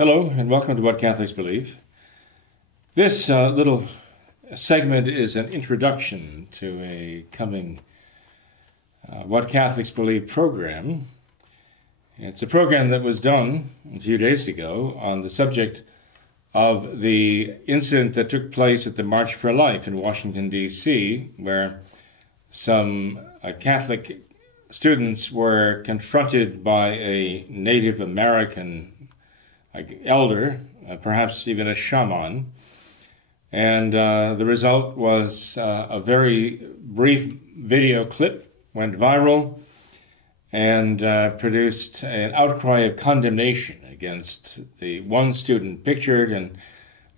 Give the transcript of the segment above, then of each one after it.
Hello, and welcome to What Catholics Believe. This little segment is an introduction to a coming What Catholics Believe program. It's a program that was done a few days ago on the subject of the incident that took place at the March for Life in Washington, D.C., where some Catholic students were confronted by a Native American elder, perhaps even a shaman, and the result was a very brief video clip went viral and produced an outcry of condemnation against the one student pictured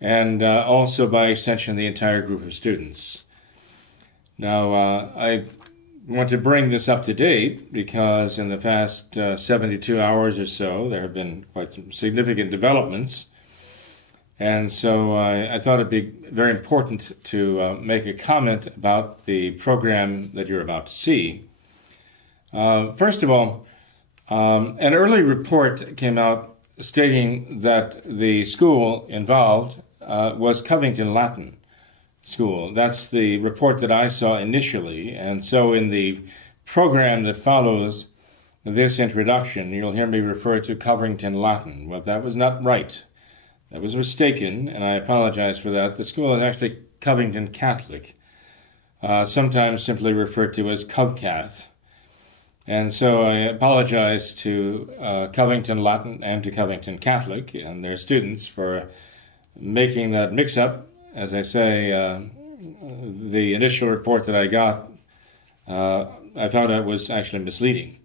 and also by extension the entire group of students. Now I want to bring this up to date because in the past 72 hours or so there have been quite some significant developments, and so I thought it'd be very important to make a comment about the program that you're about to see. First of all, an early report came out stating that the school involved was Covington Latin School. That's the report that I saw initially, and so in the program that follows this introduction, you'll hear me refer to Covington Latin. Well, that was not right. That was mistaken, and I apologize for that. The school is actually Covington Catholic, sometimes simply referred to as CovCath. And so I apologize to Covington Latin and to Covington Catholic and their students for making that mix-up. As I say, the initial report that I got, I found out was actually misleading.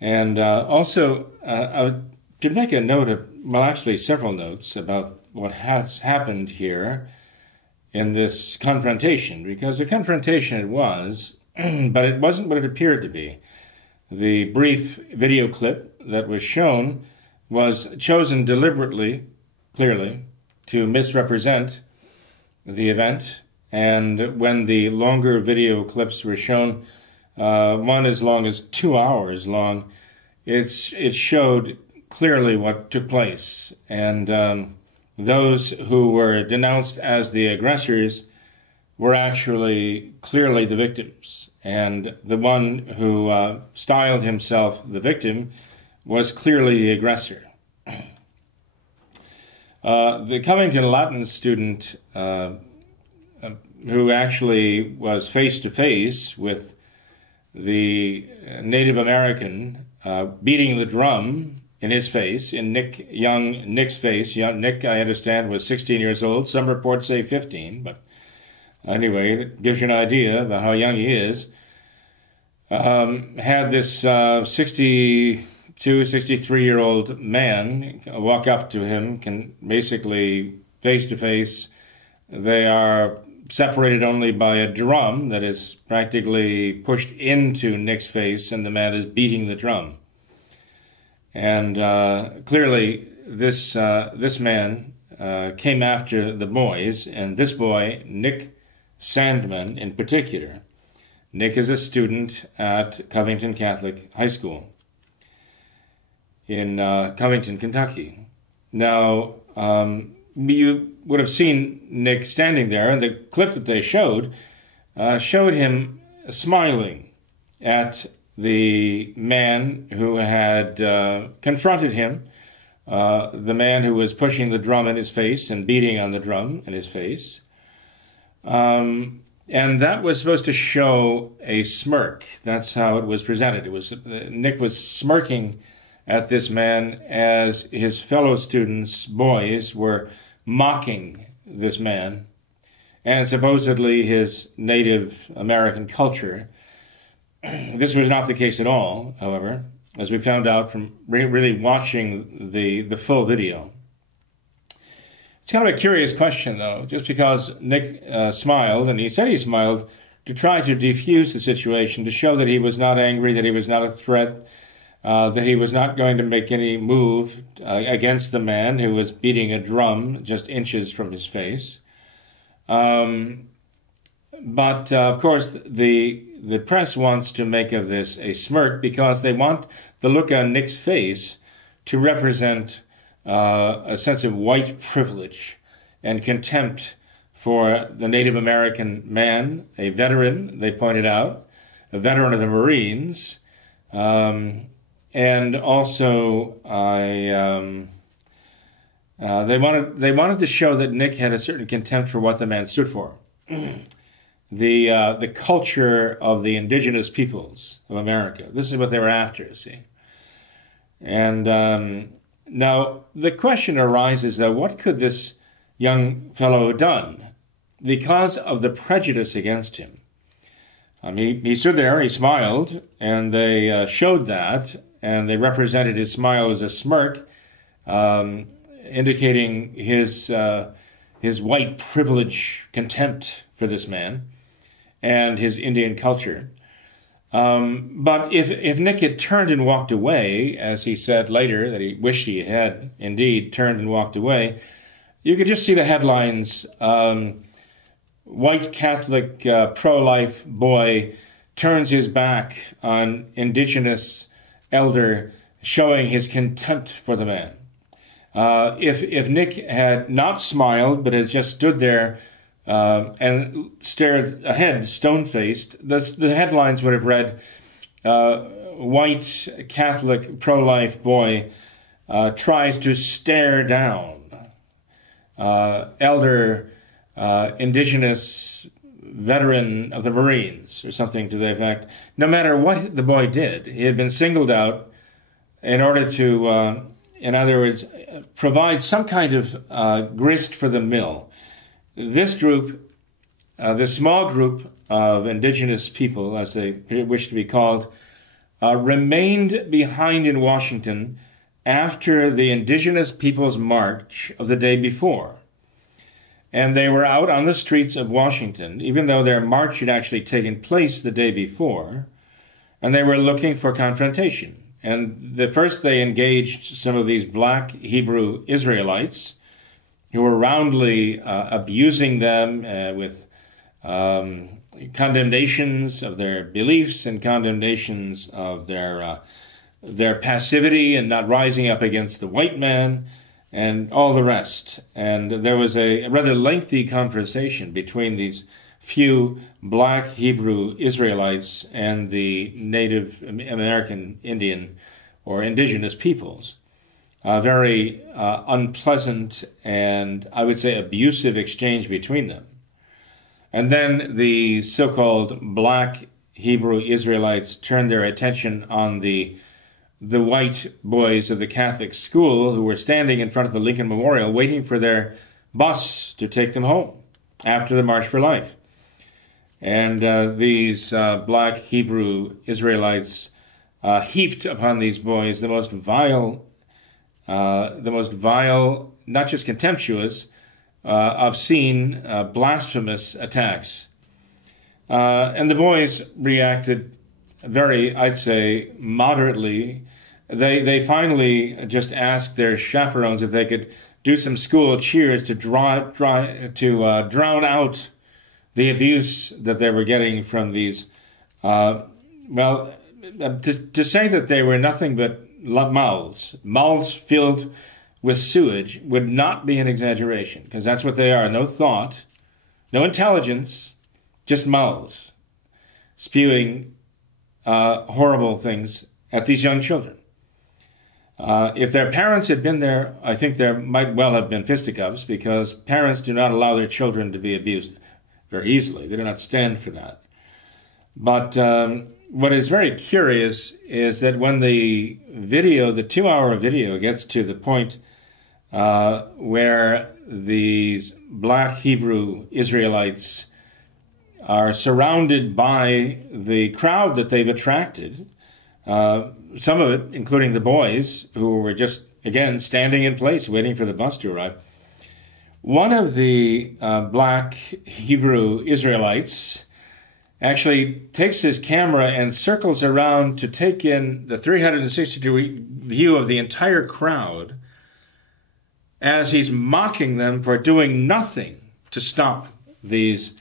And also, I should make a note of, well, actually several notes about what has happened here in this confrontation, because a confrontation it was, but it wasn't what it appeared to be. The brief video clip that was shown was chosen deliberately, clearly, to misrepresent the event, and when the longer video clips were shown, one as long as 2 hours long, it showed clearly what took place, and those who were denounced as the aggressors were actually clearly the victims, and the one who styled himself the victim was clearly the aggressor. The Covington Latin student who actually was face-to-face with the Native American beating the drum in his face, in Nick's face. Nick, I understand, was 16 years old. Some reports say 15, but anyway, it gives you an idea about how young he is. Had this 63-year-old man walk up to him, can basically face-to-face. They are separated only by a drum that is practically pushed into Nick's face, and the man is beating the drum. And clearly, this man came after the boys, and this boy, Nick Sandman in particular. Nick is a student at Covington Catholic High School in Covington, Kentucky. Now, you would have seen Nick standing there, and the clip that they showed him smiling at the man who had confronted him, the man who was pushing the drum in his face and beating on the drum in his face. And that was supposed to show a smirk. That's how it was presented. It was Nick was smirking at this man as his fellow students, boys, were mocking this man and supposedly his Native American culture. This was not the case at all, however, as we found out from really watching the full video. It's kind of a curious question, though, just because Nick smiled, and he said he smiled to try to defuse the situation, to show that he was not angry, that he was not a threat, that he was not going to make any move against the man who was beating a drum just inches from his face. But, of course, the press wants to make of this a smirk because they want the look on Nick's face to represent a sense of white privilege and contempt for the Native American man, a veteran, they pointed out, a veteran of the Marines, and also they wanted to show that Nick had a certain contempt for what the man stood for. The culture of the indigenous peoples of America. This is what they were after, see. And now the question arises, though, what could this young fellow have done because of the prejudice against him? He stood there and he smiled, and they showed that, and they represented his smile as a smirk, indicating his white privilege contempt for this man and his Indian culture. But if Nick had turned and walked away, as he said later that he wished he had indeed turned and walked away, you could just see the headlines, white Catholic pro-life boy turns his back on indigenous elder, showing his contempt for the man. If Nick had not smiled but had just stood there and stared ahead, stone-faced, the headlines would have read, white Catholic pro-life boy tries to stare down elder indigenous veteran of the Marines, or something to that effect. No matter what the boy did, he had been singled out in order to, in other words, provide some kind of grist for the mill. This group, this small group of indigenous people, as they wish to be called, remained behind in Washington after the Indigenous Peoples March of the day before. And they were out on the streets of Washington, even though their march had actually taken place the day before, and they were looking for confrontation. And first they engaged some of these black Hebrew Israelites who were roundly abusing them with condemnations of their beliefs and condemnations of their passivity and not rising up against the white man and all the rest. And there was a rather lengthy conversation between these few black Hebrew Israelites and the Native American Indian or indigenous peoples. A very unpleasant and, I would say, abusive exchange between them. And then the so-called black Hebrew Israelites turned their attention on the white boys of the Catholic school who were standing in front of the Lincoln Memorial waiting for their bus to take them home after the March for Life. And these black Hebrew Israelites heaped upon these boys the most vile, not just contemptuous, obscene, blasphemous attacks. And the boys reacted very, I'd say, moderately. They finally just asked their chaperones if they could do some school cheers to drown out the abuse that they were getting from these. To say that they were nothing but mouths filled with sewage would not be an exaggeration, because that's what they are. No thought, no intelligence, just mouths spewing horrible things at these young children. If their parents had been there, I think there might well have been fisticuffs, because parents do not allow their children to be abused very easily. They do not stand for that. But what is very curious is that when the video, the 2-hour video, gets to the point where these black Hebrew Israelites are surrounded by the crowd that they've attracted, some of it, including the boys, who were just, again, standing in place waiting for the bus to arrive. One of the black Hebrew Israelites actually takes his camera and circles around to take in the 360-degree view of the entire crowd as he's mocking them for doing nothing to stop these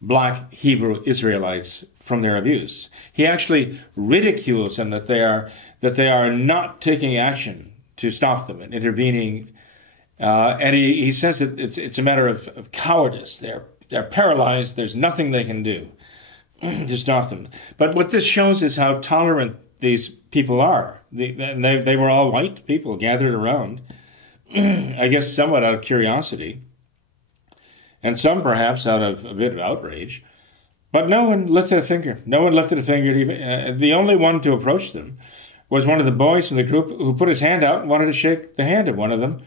black Hebrew Israelites from their abuse. He actually ridicules them that they are not taking action to stop them and intervening. And he says that it's a matter of cowardice. They're paralyzed. There's nothing they can do to stop them. But what this shows is how tolerant these people are. They were all white people gathered around, I guess somewhat out of curiosity, and some perhaps out of a bit of outrage. But no one lifted a finger. No one lifted a finger. The only one to approach them was one of the boys from the group who put his hand out and wanted to shake the hand of one of them.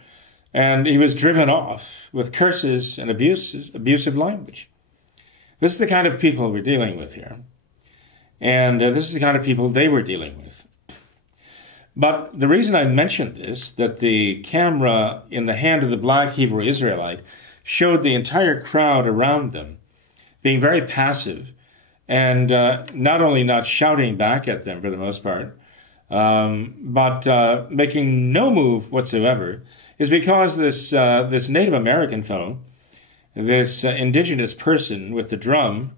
And he was driven off with curses and abusive language. This is the kind of people we're dealing with here. And this is the kind of people they were dealing with. But the reason I mentioned this, that the camera in the hand of the black Hebrew Israelite showed the entire crowd around them being very passive and not only not shouting back at them for the most part, but making no move whatsoever, is because this Native American fellow, this indigenous person with the drum,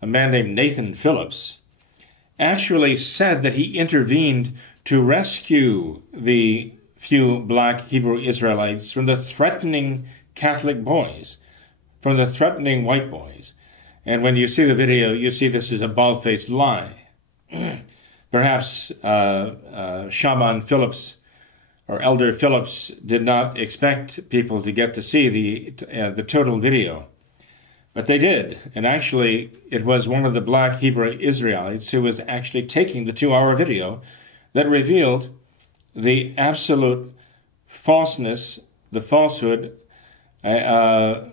a man named Nathan Phillips, actually said that he intervened to rescue the few black Hebrew Israelites from the threatening Catholic boys, from the threatening white boys. And when you see the video, you see this is a bald-faced lie. Perhaps Shaman Phillips or Elder Phillips did not expect people to get to see the total video. But they did. And actually, it was one of the black Hebrew Israelites who was actually taking the 2-hour video that revealed the absolute falseness, the falsehood, the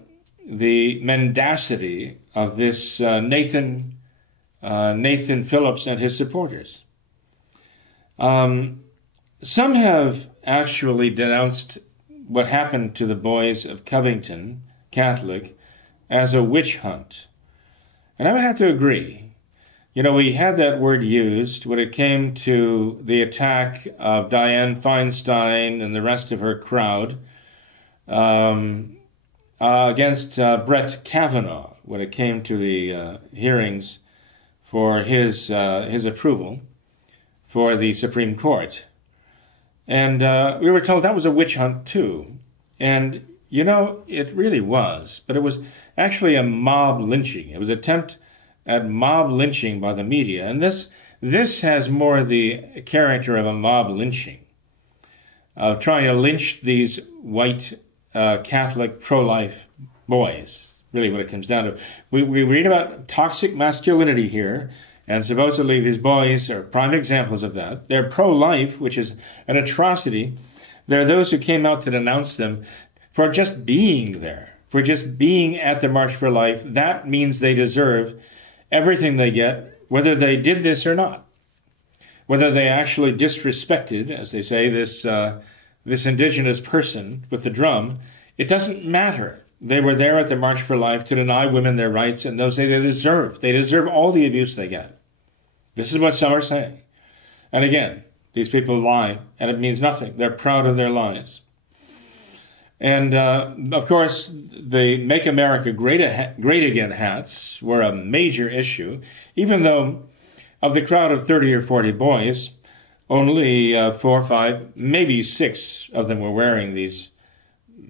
mendacity of this Nathan Phillips and his supporters. Some have actually denounced what happened to the boys of Covington Catholic as a witch hunt. And I would have to agree. You know, we had that word used when it came to the attack of Dianne Feinstein and the rest of her crowd against Brett Kavanaugh when it came to the hearings for his approval for the Supreme Court. And we were told that was a witch hunt too. And, you know, it really was. But it was actually a mob lynching. It was an attempt at mob lynching by the media. And this has more the character of a mob lynching, of trying to lynch these white Catholic pro-life boys. Really what it comes down to. We read about toxic masculinity here, and supposedly these boys are prime examples of that. They're pro-life, which is an atrocity. There are those who came out to denounce them for just being there, for just being at the March for Life. That means they deserve everything they get, whether they did this or not. Whether they actually disrespected, as they say, this indigenous person with the drum, it doesn't matter. They were there at the March for Life to deny women their rights, and those they deserve. They deserve all the abuse they get. This is what some are saying. And again, these people lie, and it means nothing. They're proud of their lies. And, of course, the Make America Great Again hats were a major issue, even though of the crowd of 30 or 40 boys, only 4 or 5, maybe 6 of them were wearing these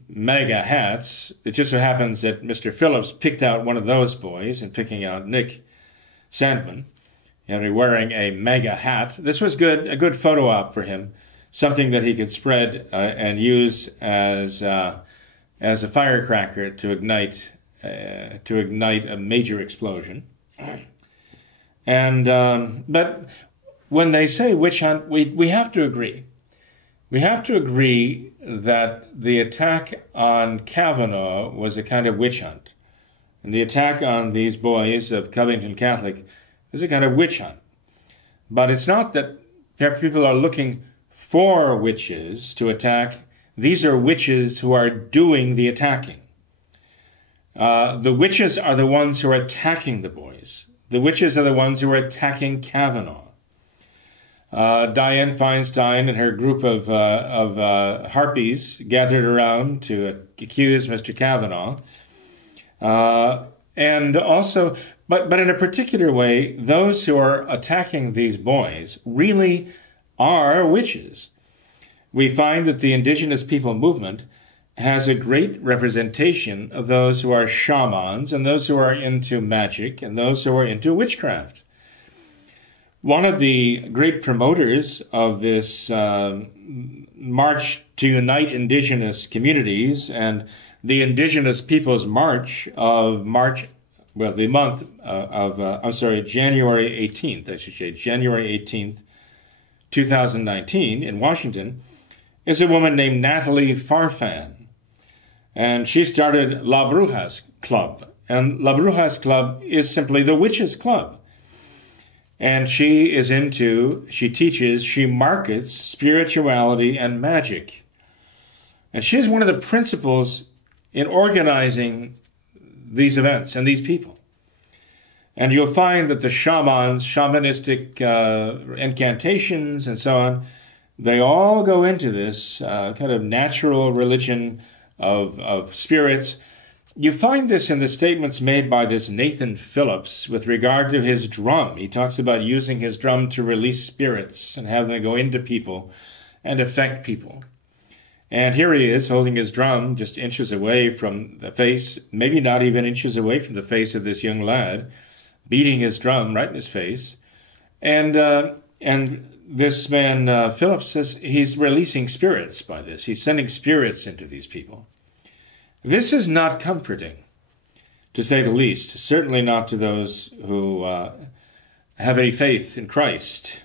MAGA hats. It just so happens that Mr. Phillips picked out one of those boys, and picking out Nick Sandman, and wearing a MAGA hat. This was a good photo op for him, something that he could spread and use as a firecracker to ignite a major explosion. And but when they say witch hunt, we have to agree. We have to agree that the attack on Kavanaugh was a kind of witch hunt. And the attack on these boys of Covington Catholic is a kind of witch hunt. But it's not that people are looking for witches to attack. These are witches who are doing the attacking. The witches are the ones who are attacking the boys. The witches are the ones who are attacking Kavanaugh. Dianne Feinstein and her group of harpies gathered around to accuse Mr. Kavanaugh. And also, but in a particular way, those who are attacking these boys really are witches. we find that the indigenous people movement has a great representation of those who are shamans and those who are into magic and those who are into witchcraft. One of the great promoters of this March to Unite Indigenous Communities and the Indigenous Peoples March of January 18th, I should say, January 18th, 2019 in Washington, is a woman named Natalie Farfan. And she started La Brujas Club. And La Brujas Club is simply the Witches Club. And she teaches, she markets spirituality and magic. And she is one of the principals in organizing these events and these people. And you'll find that the shamans, shamanistic incantations and so on, they all go into this kind of natural religion of spirits. You find this in the statements made by this Nathan Phillips with regard to his drum. He talks about using his drum to release spirits and have them go into people and affect people. And here he is holding his drum just inches away from the face, maybe not even inches away from the face of this young lad, beating his drum right in his face. And this man, Phillips, says he's releasing spirits by this. He's sending spirits into these people. This is not comforting, to say the least, certainly not to those who have any faith in Christ.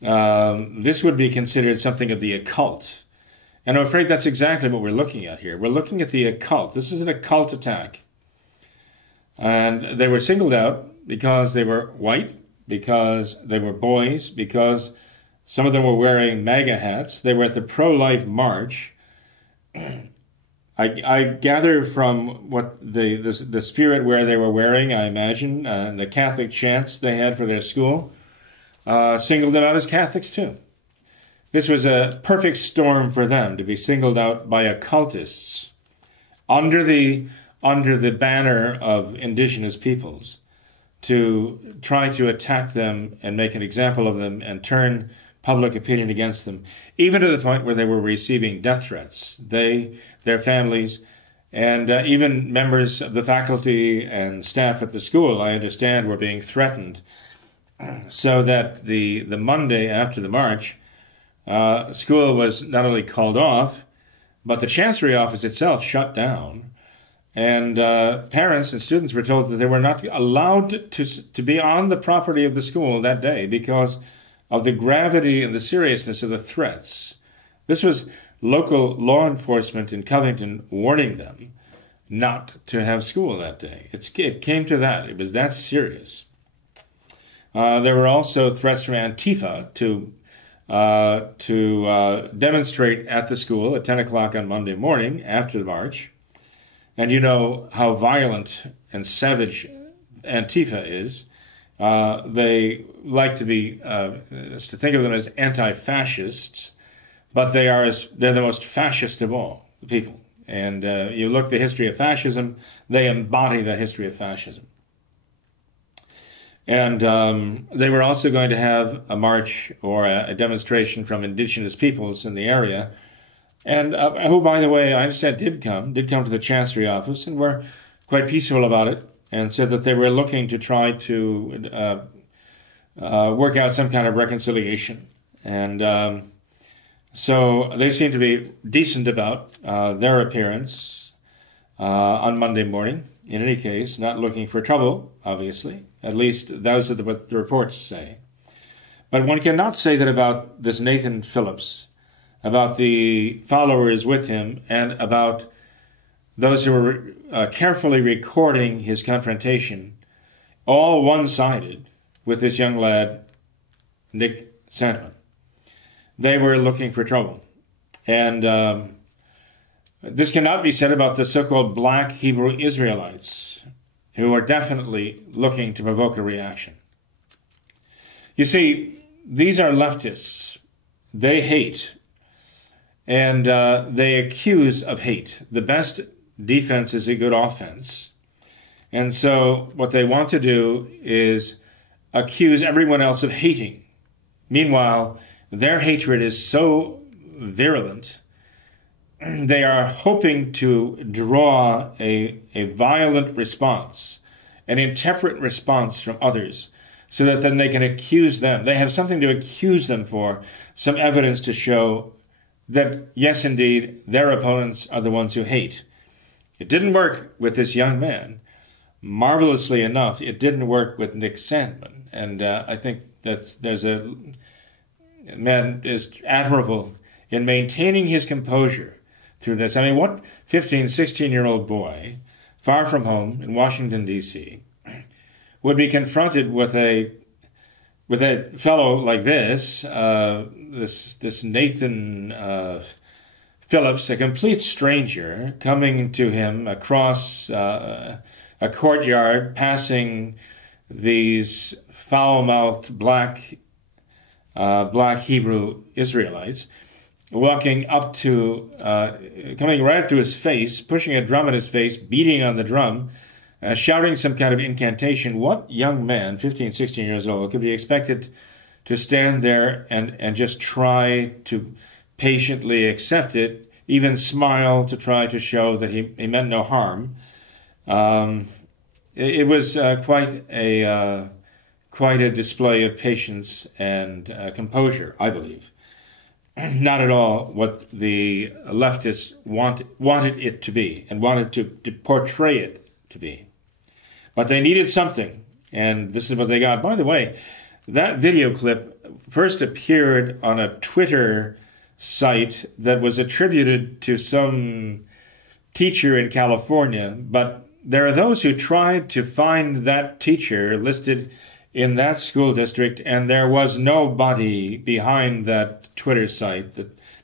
This would be considered something of the occult. And I'm afraid that's exactly what we're looking at here. We're looking at the occult. This is an occult attack. And they were singled out because they were white, because they were boys, because some of them were wearing MAGA hats. They were at the pro-life march. I gather from what the spirit wear they were wearing, I imagine, the Catholic chants they had for their school, singled them out as Catholics too. This was a perfect storm for them to be singled out by occultists under the banner of indigenous peoples to try to attack them and make an example of them and turn public opinion against them, even to the point where they were receiving death threats. Their families, and even members of the faculty and staff at the school, I understand, were being threatened, so that the Monday after the march, school was not only called off, but the Chancery office itself shut down, and parents and students were told that they were not allowed to be on the property of the school that day because of the gravity and the seriousness of the threats. This was local law enforcement in Covington warning them not to have school that day. It came to that. It was that serious. There were also threats from Antifa to demonstrate at the school at 10 o'clock on Monday morning after the march. And you know how violent and savage Antifa is. They like to think of them as anti-fascists, but they're the most fascist of all the people. And you look at the history of fascism, they embody the history of fascism. And they were also going to have a march or a demonstration from indigenous peoples in the area, and who, by the way, I understand did come to the Chancery office and were quite peaceful about it, and said that they were looking to try to work out some kind of reconciliation. And so they seem to be decent about their appearance on Monday morning. In any case, not looking for trouble, obviously. At least those are what the reports say. But one cannot say that about this Nathan Phillips, about the followers with him, and about those who were carefully recording his confrontation, all one-sided with this young lad, Nick Sandman. They were looking for trouble. And this cannot be said about the so-called black Hebrew Israelites, who are definitely looking to provoke a reaction. You see, these are leftists. They hate, and they accuse of hate. The best defense is a good offense. And so what they want to do is accuse everyone else of hating. Meanwhile, their hatred is so virulent. They are hoping to draw a violent response, an intemperate response from others, so that then they can accuse them. They have something to accuse them for, some evidence to show that, yes, indeed, their opponents are the ones who hate. It didn't work with this young man. Marvelously enough, it didn't work with Nick Sandman. And I think that there's a man is admirable in maintaining his composure through this. I mean, what 15, 16-year-old boy, far from home in Washington, D.C., would be confronted with a fellow like this, this Nathan Phillips, a complete stranger, coming to him across a courtyard, passing these foul-mouthed black Hebrew Israelites, walking up to, coming right up to his face, pushing a drum in his face, beating on the drum, shouting some kind of incantation. What young man, 15, 16 years old, could be expected to stand there and just try to patiently accept it, even smile to try to show that he meant no harm? It was quite a display of patience and composure, I believe. Not at all what the leftists wanted it to be and wanted to portray it to be. But they needed something, and this is what they got. By the way, that video clip first appeared on a Twitter site that was attributed to some teacher in California, but there are those who tried to find that teacher listed in that school district, and there was nobody behind that Twitter site,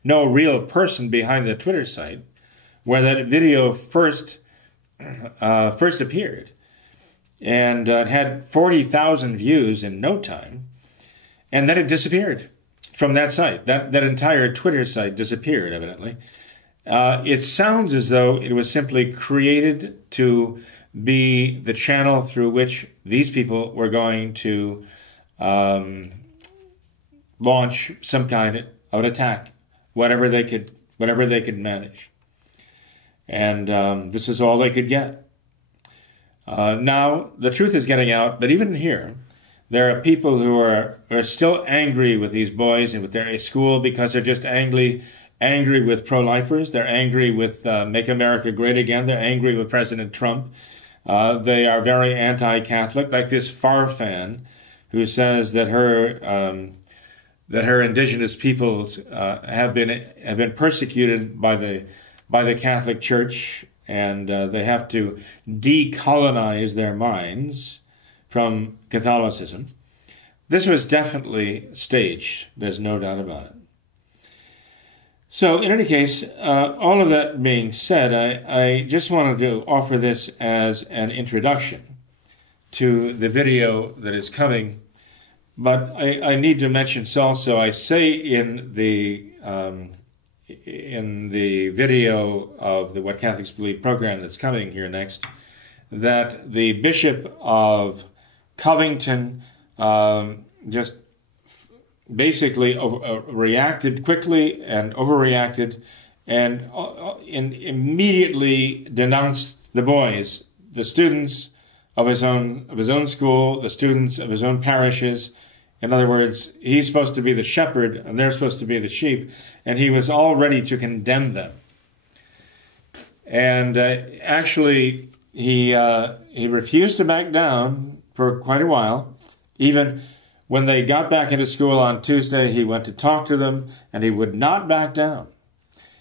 no real person behind the Twitter site where that video first appeared. And it had 40,000 views in no time, and then it disappeared from that site. That entire Twitter site disappeared, evidently. It sounds as though it was simply created to be the channel through which these people were going to launch some kind of an attack, whatever they could manage. And this is all they could get. Now, the truth is getting out, but even here, there are people who are still angry with these boys and with their school because they're just angry with pro-lifers. They're angry with Make America Great Again. They're angry with President Trump. They are very anti-Catholic, like this Farfan, who says that her indigenous peoples have been persecuted by the Catholic Church, and they have to decolonize their minds from Catholicism. This was definitely staged. There's no doubt about it. So, in any case, all of that being said, I just wanted to offer this as an introduction to the video that is coming. But I need to mention also, I say in the video of the What Catholics Believe program that's coming here next, that the Bishop of Covington just basically reacted quickly and overreacted and immediately denounced the boys, the students of his own school, the students of his own parishes. In other words, he's supposed to be the shepherd and they're supposed to be the sheep, and he was all ready to condemn them. And actually, he refused to back down for quite a while. Even when they got back into school on Tuesday, he went to talk to them, and he would not back down.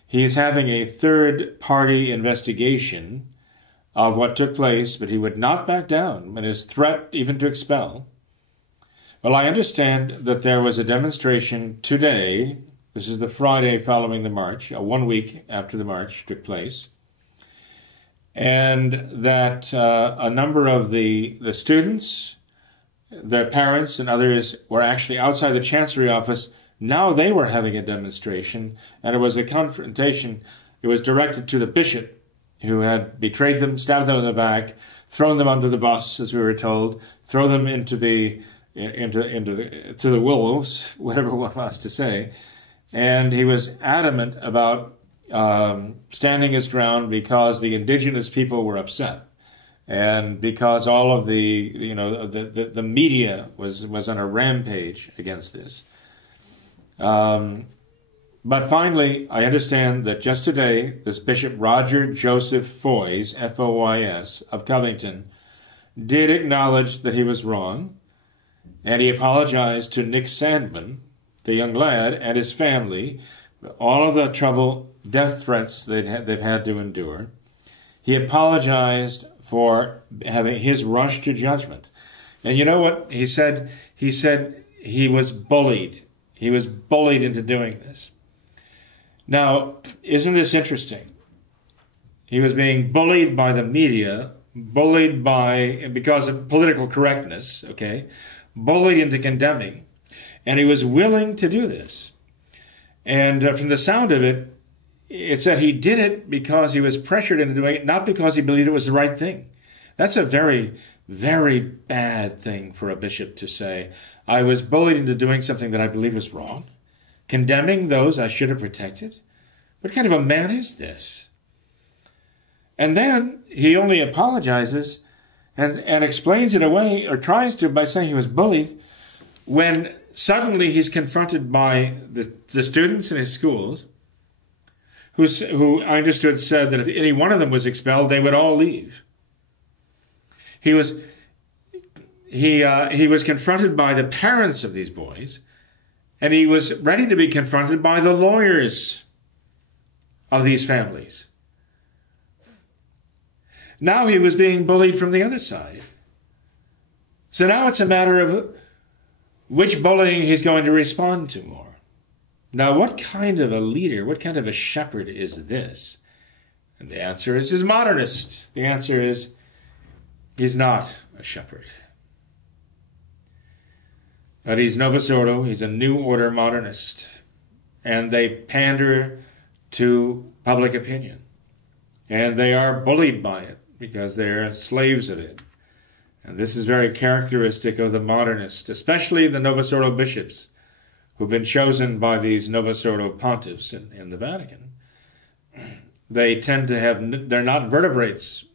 He's having a third-party investigation of what took place, but he would not back down in his threat even to expel. Well, I understand that there was a demonstration today. This is the Friday following the march, 1 week after the march took place, and that a number of the students, their parents, and others were actually outside the Chancery office. Now they were having a demonstration, and it was a confrontation. It was directed to the bishop, who had betrayed them, stabbed them in the back, thrown them under the bus, as we were told, throw them into the wolves, whatever one wants to say. And he was adamant about standing his ground because the indigenous people were upset. And because all of the media was on a rampage against this. But finally, I understand that just today, this Bishop Roger Joseph Foys, F-O-Y-S, of Covington, did acknowledge that he was wrong, and he apologized to Nick Sandman, the young lad, and his family, all of the trouble, death threats they've had to endure. He apologized for having his rush to judgment. And you know what he said? He said he was bullied. He was bullied into doing this. Now, isn't this interesting? He was being bullied by the media, bullied because of political correctness, okay? Bullied into condemning. And he was willing to do this. And from the sound of it, it said he did it because he was pressured into doing it, not because he believed it was the right thing. That's a very, very bad thing for a bishop to say. I was bullied into doing something that I believe was wrong, condemning those I should have protected. What kind of a man is this? And then he only apologizes and explains it away, or tries to, by saying he was bullied, when suddenly he's confronted by the students in his schools, who I understood said that if any one of them was expelled, they would all leave. He was confronted by the parents of these boys, and he was ready to be confronted by the lawyers of these families. Now he was being bullied from the other side. So now it's a matter of which bullying he's going to respond to more. Now, what kind of a leader, what kind of a shepherd is this? And the answer is he's modernist. The answer is he's not a shepherd. But he's Novus Ordo, he's a New Order modernist. And they pander to public opinion. And they are bullied by it because they're slaves of it. And this is very characteristic of the modernist, especially the Novus Ordo bishops who've been chosen by these Novus Ordo pontiffs in the Vatican. They tend to have, they're not vertebrates.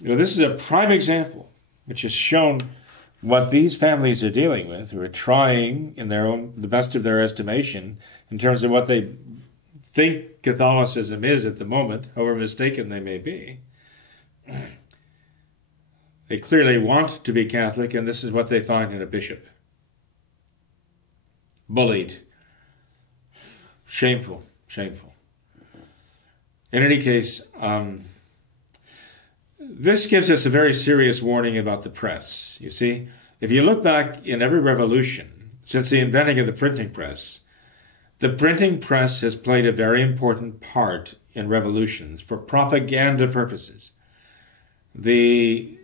You know, this is a prime example which has shown what these families are dealing with, who are trying in the best of their estimation, in terms of what they think Catholicism is at the moment, however mistaken they may be. They clearly want to be Catholic, and this is what they find in a bishop. Bullied. Shameful, shameful. In any case, this gives us a very serious warning about the press. You see, if you look back in every revolution, since the inventing of the printing press has played a very important part in revolutions for propaganda purposes. The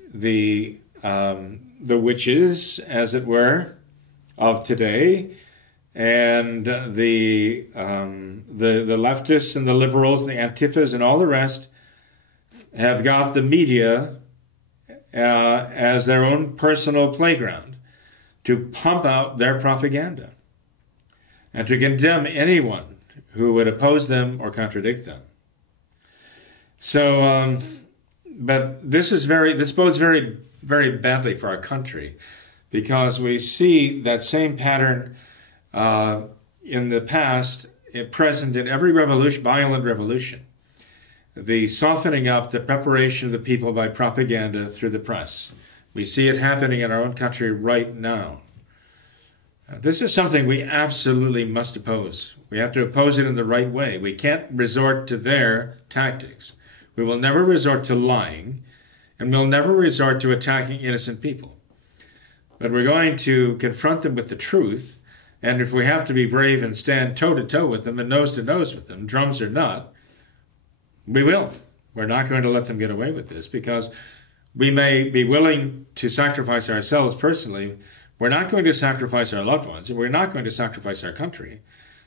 witches, as it were, of today, and the leftists and the liberals and the antifas and all the rest have got the media as their own personal playground to pump out their propaganda and to condemn anyone who would oppose them or contradict them. So, but this bodes very, very badly for our country, because we see that same pattern in the past, present in every revolution, violent revolution. The softening up, the preparation of the people by propaganda through the press. We see it happening in our own country right now. This is something we absolutely must oppose. We have to oppose it in the right way. We can't resort to their tactics. We will never resort to lying, and we'll never resort to attacking innocent people. But we're going to confront them with the truth, and if we have to be brave and stand toe-to-toe with them and nose-to-nose with them, drums or not, we will. We're not going to let them get away with this, because we may be willing to sacrifice ourselves personally. We're not going to sacrifice our loved ones, and we're not going to sacrifice our country,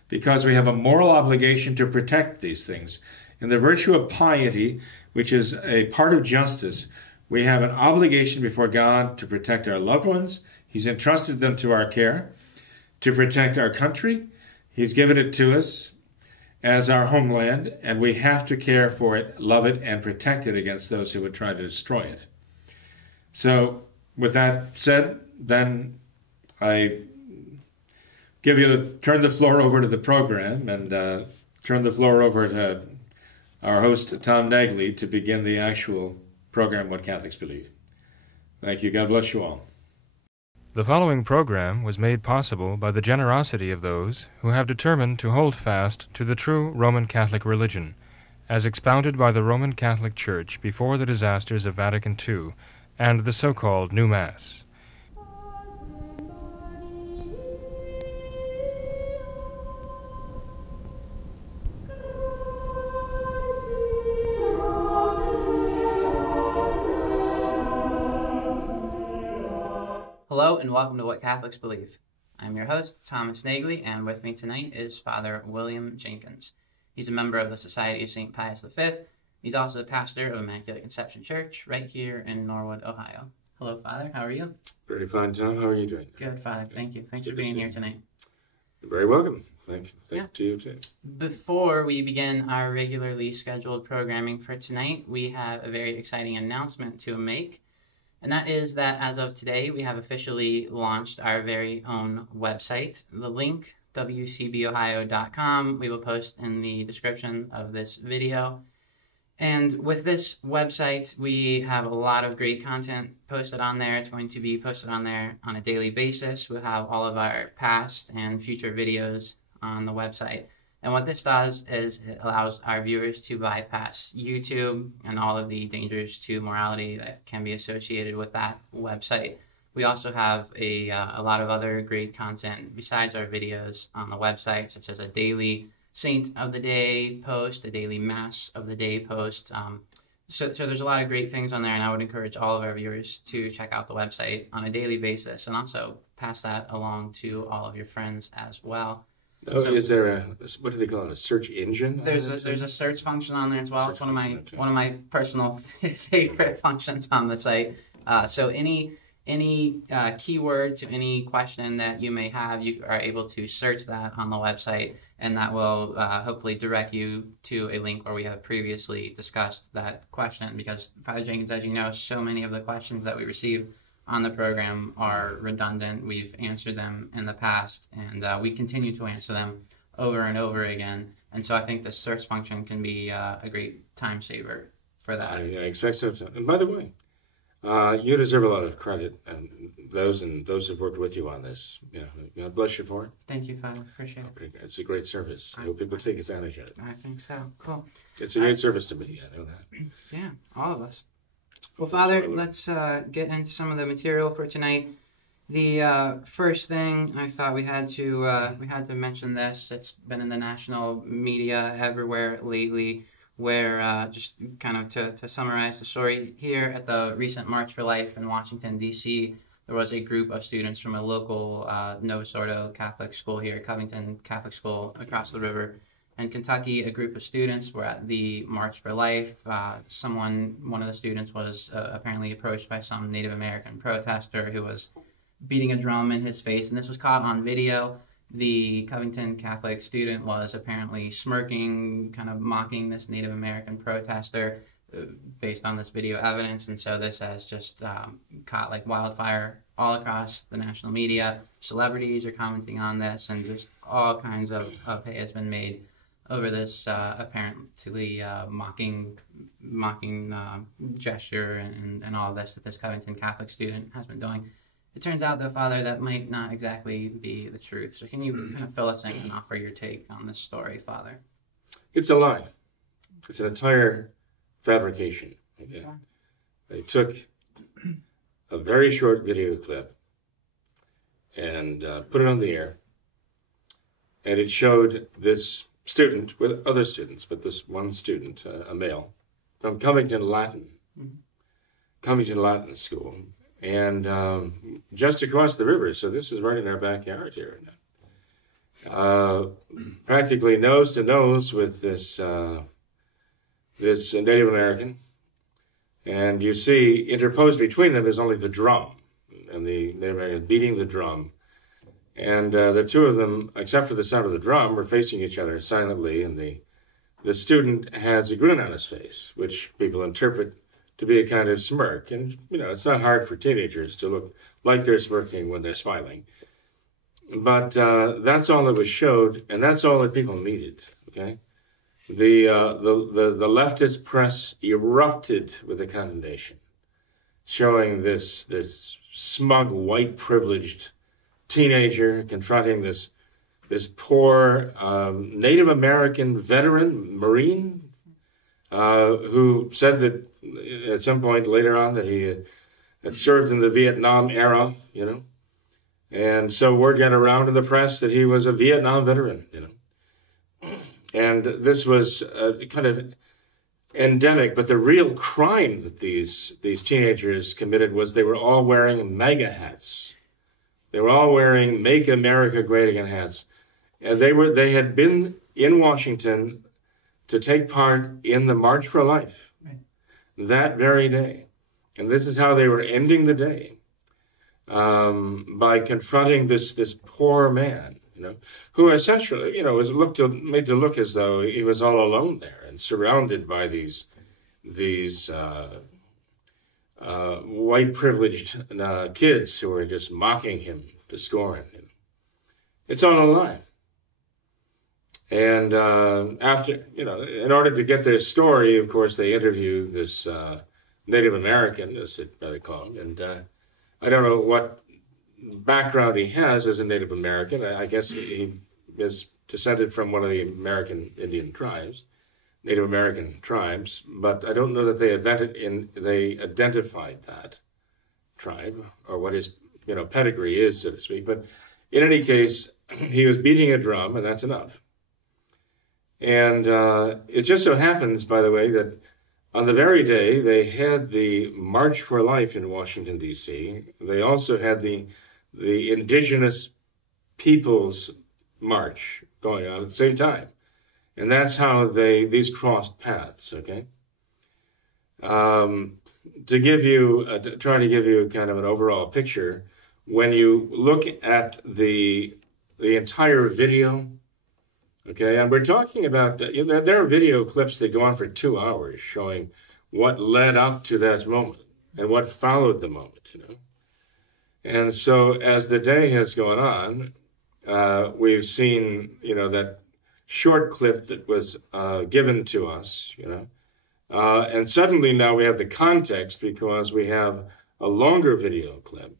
because we have a moral obligation to protect these things. In the virtue of piety, which is a part of justice, we have an obligation before God to protect our loved ones. He's entrusted them to our care, to protect our country, He's given it to us as our homeland, and we have to care for it, love it, and protect it against those who would try to destroy it. So, with that said, then I turn the floor over to the program and turn the floor over to our host, Tom Nagley, to begin the actual program, What Catholics Believe. Thank you. God bless you all. The following program was made possible by the generosity of those who have determined to hold fast to the true Roman Catholic religion, as expounded by the Roman Catholic Church before the disasters of Vatican II and the so-called New Mass. Hello and welcome to What Catholics Believe. I'm your host, Thomas Nagley, and with me tonight is Father William Jenkins. He's a member of the Society of St. Pius V. He's also the pastor of Immaculate Conception Church right here in Norwood, Ohio. Hello, Father. How are you? Very fine, Tom. How are you doing? Good, Father. Thank you. Thanks for being here tonight. You're very welcome. Thank you to you, too. Before we begin our regularly scheduled programming for tonight, we have a very exciting announcement to make. And that is that as of today, we have officially launched our very own website. The link, wcbohio.com, we will post in the description of this video. And with this website, we have a lot of great content posted on there. It's going to be posted on there on a daily basis. We'll have all of our past and future videos on the website. And what this does is it allows our viewers to bypass YouTube and all of the dangers to morality that can be associated with that website. We also have a lot of other great content besides our videos on the website, such as a daily Saint of the Day post, a daily Mass of the Day post. So there's a lot of great things on there, and I would encourage all of our viewers to check out the website on a daily basis and also pass that along to all of your friends as well. Oh, so, is there what do they call it, a search engine? There's a search function on there as well. It's one of my personal favorite functions on the site. So any keyword to any question that you may have, you are able to search that on the website, and that will hopefully direct you to a link where we have previously discussed that question. Because Father Jenkins, as you know, so many of the questions that we receive on the program are redundant. We've answered them in the past, and we continue to answer them over and over again. And so I think the search function can be a great time saver for that. I expect so. And by the way, you deserve a lot of credit, and those who've worked with you on this. God bless you for it. Thank you, Father. Appreciate it. It's a great service. I hope people take advantage of it. I think so. Cool. It's a great service to me. I know that. Yeah, all of us. Well, Father, let's get into some of the material for tonight. The first thing I thought we had to mention this. It's been in the national media everywhere lately, where just kind of to summarize the story, here at the recent March for Life in Washington, D.C., there was a group of students from a local Novus Ordo Catholic school here, Covington Catholic School across the river in Kentucky. A group of students were at the March for Life. One of the students was apparently approached by some Native American protester who was beating a drum in his face, and this was caught on video. The Covington Catholic student was apparently smirking, kind of mocking this Native American protester based on this video evidence, and so this has just caught like wildfire all across the national media. Celebrities are commenting on this, and just all kinds of hay has been made over this apparently mocking gesture and all of this that this Covington Catholic student has been doing. It turns out, though, Father, that might not exactly be the truth. So can you kind of fill us in and offer your take on this story, Father? It's a lie. It's an entire fabrication. Okay? They took a very short video clip and put it on the air, and it showed this student with other students, but this one student, a male, from Covington Latin School, and just across the river. So this is right in our backyard here. Practically nose to nose with this Native American, and you see interposed between them is only the drum, and the Native American beating the drum And the two of them, except for the sound of the drum, were facing each other silently, and the student has a grin on his face, which people interpret to be a kind of smirk. And, it's not hard for teenagers to look like they're smirking when they're smiling. But that's all that was showed, and that's all that people needed, okay? The leftist press erupted with the condemnation, showing this smug, white, privileged teenager confronting this poor Native American veteran, Marine, who said that at some point later on that he had served in the Vietnam era, And so word got around in the press that he was a Vietnam veteran, And this was kind of endemic, but the real crime that these teenagers committed was they were all wearing MAGA hats. They were all wearing Make America Great Again hats. And they had been in Washington to take part in the March for Life that very day. And this is how they were ending the day, by confronting this poor man, who essentially, was made to look as though he was all alone there and surrounded by these white privileged kids who were just mocking him to scorn. It's all a lie. And after, in order to get their story, of course, they interview this Native American, as they call him, and I don't know what background he has as a Native American. I guess he is descended from one of the American Indian tribes, Native American tribes, but I don't know that they identified that tribe or what his pedigree is, so to speak. But in any case, he was beating a drum, and that's enough. And it just so happens, by the way, that on the very day they had the March for Life in Washington, D.C., they also had the Indigenous Peoples March going on at the same time. And that's how these crossed paths, okay? To try to give you kind of an overall picture, when you look at the entire video, okay, and we're talking about, there are video clips that go on for 2 hours showing what led up to that moment and what followed the moment, And so as the day has gone on, we've seen, that short clip that was given to us, and suddenly now we have the context because we have a longer video clip.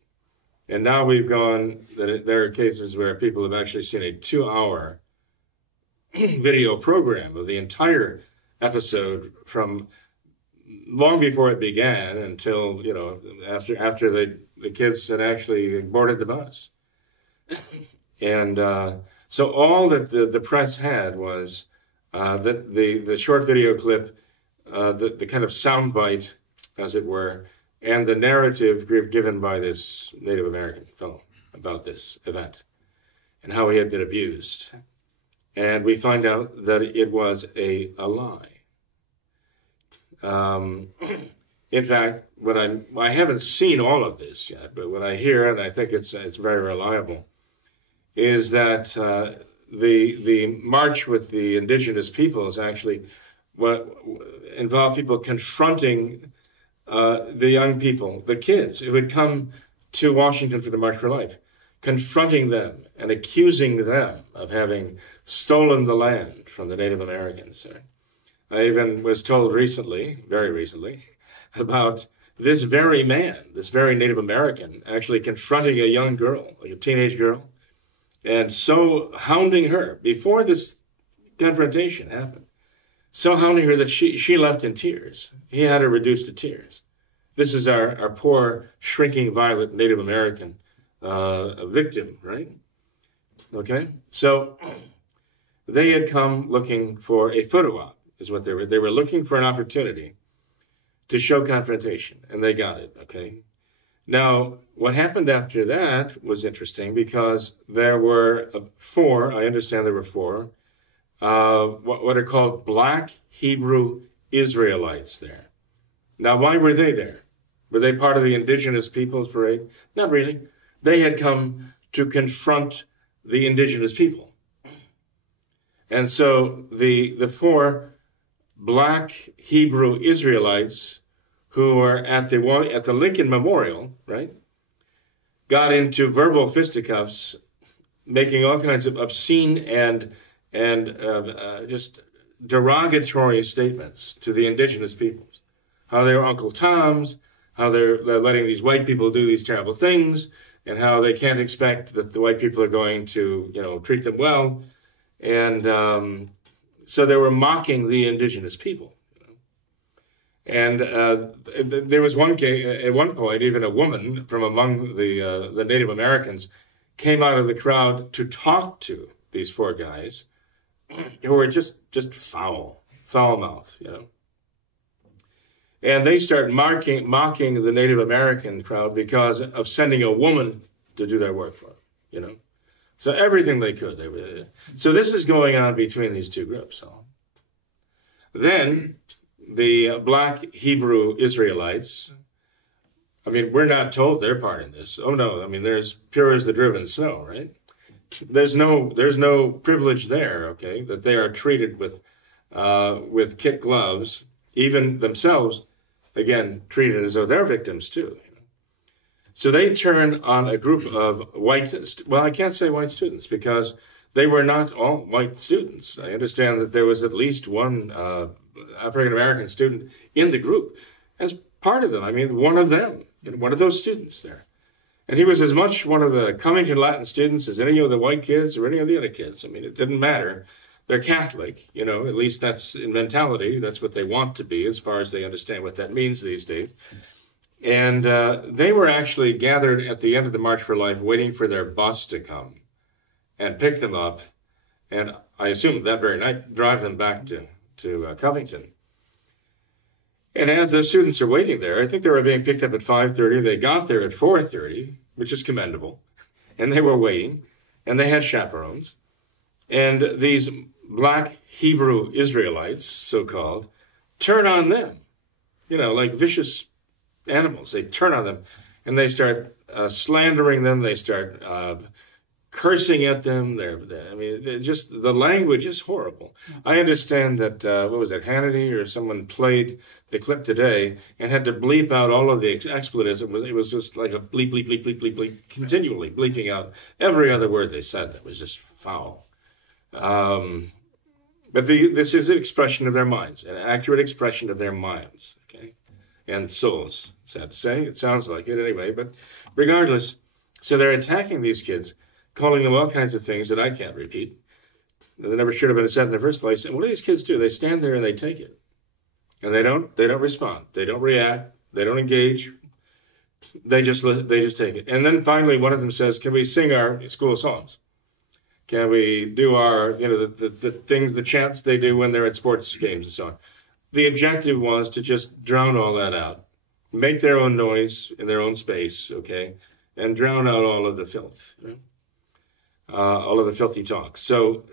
And now we've gone, there are cases where people have actually seen a 2-hour video program of the entire episode from long before it began until, after the kids had actually boarded the bus. And so all that the press had was that the short video clip, the kind of soundbite, as it were, and the narrative given by this Native American fellow about this event and how he had been abused. And we find out that it was a lie. In fact, I haven't seen all of this yet, but what I hear, and I think it's very reliable, is that the march with the indigenous peoples actually involved people confronting the young people, the kids who had come to Washington for the March for Life, confronting them and accusing them of having stolen the land from the Native Americans. I even was told recently, very recently, about this very man, this very Native American, actually confronting a young girl, like a teenage girl, and so hounding her before this confrontation happened, so hounding her that she left in tears. He had her reduced to tears. This is our poor, shrinking, violent Native American victim, right? Okay? So they had come looking for a photo op, is what they were. They were looking for an opportunity to show confrontation, and they got it, okay? Now, what happened after that was interesting because there were 4, I understand there were 4, what are called Black Hebrew Israelites there. Now, why were they there? Were they part of the Indigenous Peoples Parade? Not really. They had come to confront the indigenous people. And so the four black Hebrew Israelites who were at the Lincoln Memorial, right, got into verbal fisticuffs, making all kinds of obscene and just derogatory statements to the indigenous peoples. How they were Uncle Toms, how they're letting these white people do these terrible things, and how they can't expect that the white people are going to, treat them well. And so they were mocking the indigenous people. And there was one case, at one point, even a woman from among the Native Americans came out of the crowd to talk to these four guys who were just foul-mouthed, And they start mocking the Native American crowd because of sending a woman to do their work for them, So everything they could. So this is going on between these two groups. Then the black Hebrew Israelites, we're not told their part in this. Oh, no, there's pure as the driven snow, right? There's no privilege there, okay, that they are treated with kid gloves, even themselves, again, treated as though they're victims too. So they turn on a group of I can't say white students because they were not all white students. I understand that there was at least one African-American student in the group as part of them. One of them, one of those students there. And he was as much one of the Cummington Latin students as any of the white kids or any of the other kids. It didn't matter. They're Catholic, at least that's in mentality. That's what they want to be as far as they understand what that means these days. And they were actually gathered at the end of the March for Life waiting for their bus to come and pick them up. And I assume that very night, drive them back to Covington. And as the students are waiting there, I think they were being picked up at 5:30. They got there at 4:30, which is commendable. And they were waiting, and they had chaperones. And these black Hebrew Israelites, so-called, turn on them, like vicious animals. They turn on them, and they start slandering them. They start cursing at them. Just the language is horrible. I understand that, Hannity or someone played the clip today and had to bleep out all of the expletives. It was just like a bleep, bleep, bleep, bleep, bleep, bleep, continually bleeping out every other word they said. That was just foul. But this is an expression of their minds, an accurate expression of their minds, okay, and souls, sad to say. It sounds like it anyway, but regardless, so they're attacking these kids, calling them all kinds of things that I can't repeat. They never should have been said in the first place. And what do these kids do? They stand there and they take it. And they don't respond. They don't react. They don't engage. They just take it. And then finally one of them says, can we sing our school songs? Can we do our, the things, the chants they do when they're at sports games and so on? The objective was to just drown all that out, make their own noise in their own space, okay, and drown out all of the filth, all of the filthy talk. So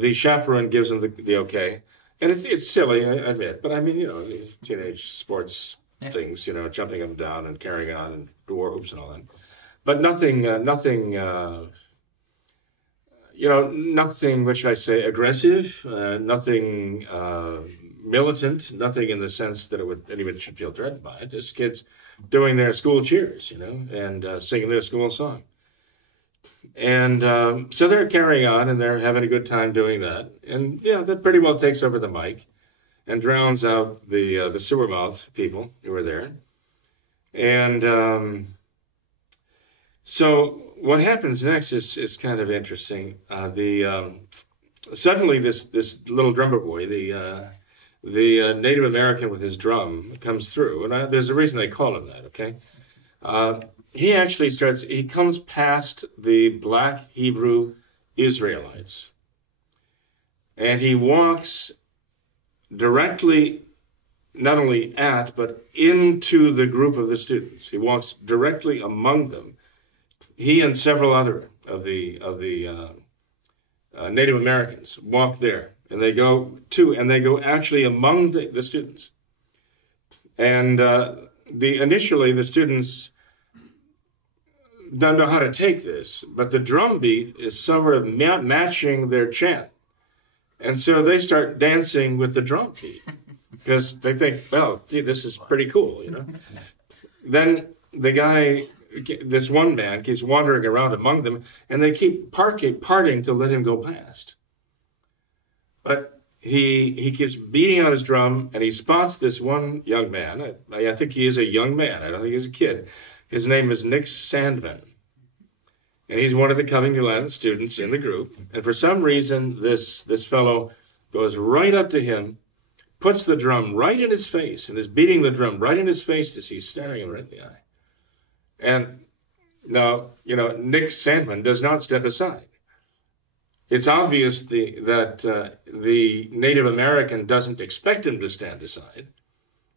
the chaperone gives them the okay, and it's silly, I admit, but teenage sports things, jumping up and down and carrying on and war hoops and all that, but nothing. Nothing, what should I say, aggressive, nothing militant, nothing in the sense that anyone should feel threatened by it. Just kids doing their school cheers, and singing their school song. And so they're carrying on, and they're having a good time doing that. And, that pretty well takes over the mic and drowns out the sewer mouth people who were there. And so what happens next is kind of interesting. Suddenly this little drummer boy, the Native American with his drum, comes through, and there's a reason they call him that. Okay, he actually he comes past the black Hebrew Israelites, and he walks directly, not only at but into the group of the students. He walks directly among them. He and several other of the Native Americans walk there, and they go actually among the students. And initially the students don't know how to take this, but the drum beat is sort of matching their chant. And so they start dancing with the drum beat because they think, well, gee, this is pretty cool, you know. Then the guy, this one man, keeps wandering around among them, and they keep parting to let him go past. But he keeps beating on his drum, and he spots this one young man. I think he is a young man. I don't think he's a kid. His name is Nick Sandman. And he's one of the Covington Latin students in the group. And for some reason, this fellow goes right up to him, puts the drum right in his face, and is beating the drum right in his face as he's staring him right in the eye. And now, you know, Nick Sandman does not step aside. It's obvious that the Native American doesn't expect him to stand aside.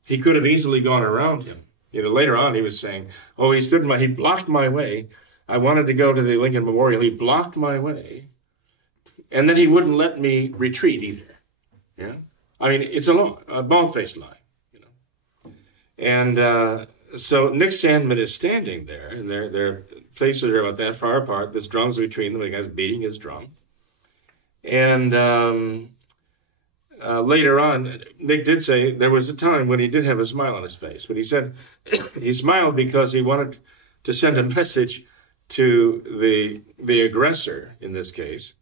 He could have easily gone around him. You know, later on he was saying, oh, he blocked my way. I wanted to go to the Lincoln Memorial. He blocked my way. And then he wouldn't let me retreat either. Yeah? I mean, it's a bald-faced lie, you know. And so Nick Sandman is standing there, and their faces are about that far apart. This drum's between them. The guy's beating his drum. And later on, Nick did say there was a time when he did have a smile on his face. But he said he smiled because he wanted to send a message to the aggressor, in this case,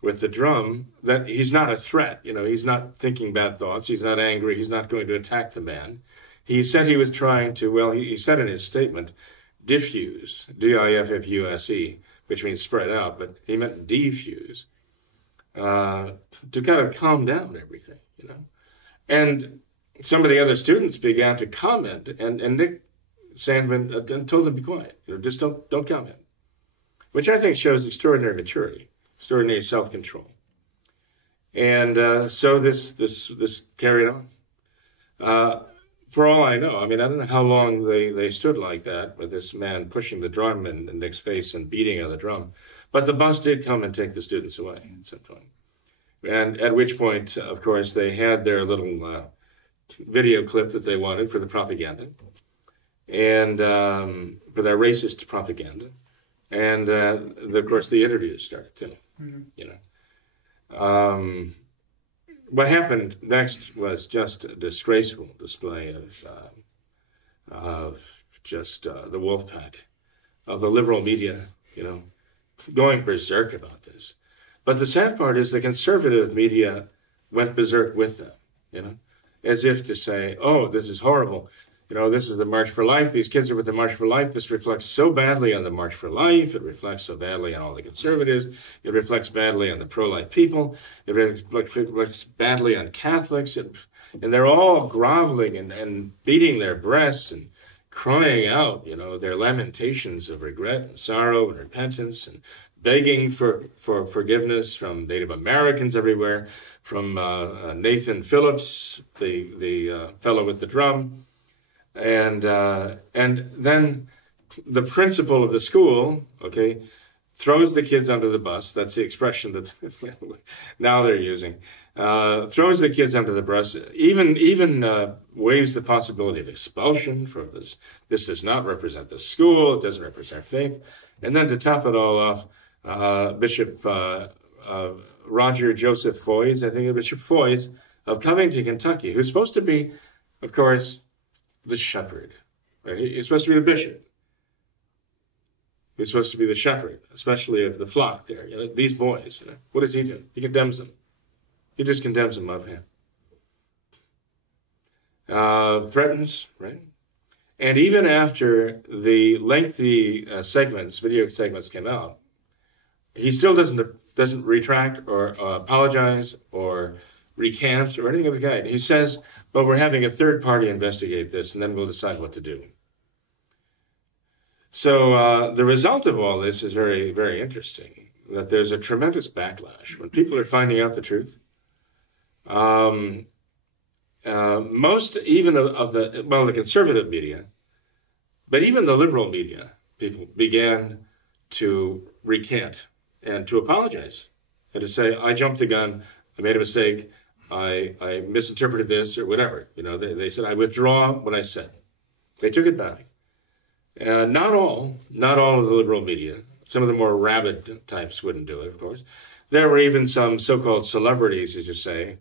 with the drum, that he's not a threat. You know, he's not thinking bad thoughts. He's not angry. He's not going to attack the man. He said he was trying to, well, he said in his statement, diffuse, D-I-F-F-U-S-E, which means spread out, but he meant defuse, to kind of calm down everything, you know. And some of the other students began to comment, and Nick Sandman told them to be quiet, you know, just don't comment, which I think shows extraordinary maturity, extraordinary self-control. And so this carried on. For all I know, I mean, I don't know how long they stood like that with this man pushing the drum in Nick's face and beating on the drum. But the bus did come and take the students away at some point. And at which point, of course, they had their little video clip that they wanted for the propaganda, and for their racist propaganda. And, of course, the interviews started too, you know. What happened next was just a disgraceful display of just the wolf pack of the liberal media, you know, going berserk about this. But the sad part is the conservative media went berserk with them, you know, as if to say, oh, this is horrible. You know, this is the March for Life. These kids are with the March for Life. This reflects so badly on the March for Life. It reflects so badly on all the conservatives. It reflects badly on the pro-life people. It reflects badly on Catholics. And they're all groveling and beating their breasts and crying out, you know, their lamentations of regret and sorrow and repentance and begging for forgiveness from Native Americans everywhere, from Nathan Phillips, the fellow with the drum. And then the principal of the school, okay, throws the kids under the bus. That's the expression that now they're using. Throws the kids under the bus, even waives the possibility of expulsion for this. This does not represent the school. It doesn't represent faith. And then to top it all off, Bishop Roger Joseph Foys, I think Bishop Foys of Covington, Kentucky, who's supposed to be, of course, the shepherd. Right? He's supposed to be the bishop. He's supposed to be the shepherd, especially of the flock there. You know, these boys, you know, what does he do? He condemns them. He just condemns them up here. Threatens, right? And even after the lengthy video segments came out, he still doesn't retract or apologize or recant or anything of the kind. He says, well, we're having a third party investigate this, and then we'll decide what to do. So the result of all this is very, very interesting, that there's a tremendous backlash. When people are finding out the truth, most even of the conservative media, but even the liberal media, people began to recant and to apologize and to say, I jumped the gun, I made a mistake, I misinterpreted this or whatever. You know, they said, I withdraw what I said. They took it back. Not all of the liberal media. Some of the more rabid types wouldn't do it, of course. There were even some so-called celebrities, as you say,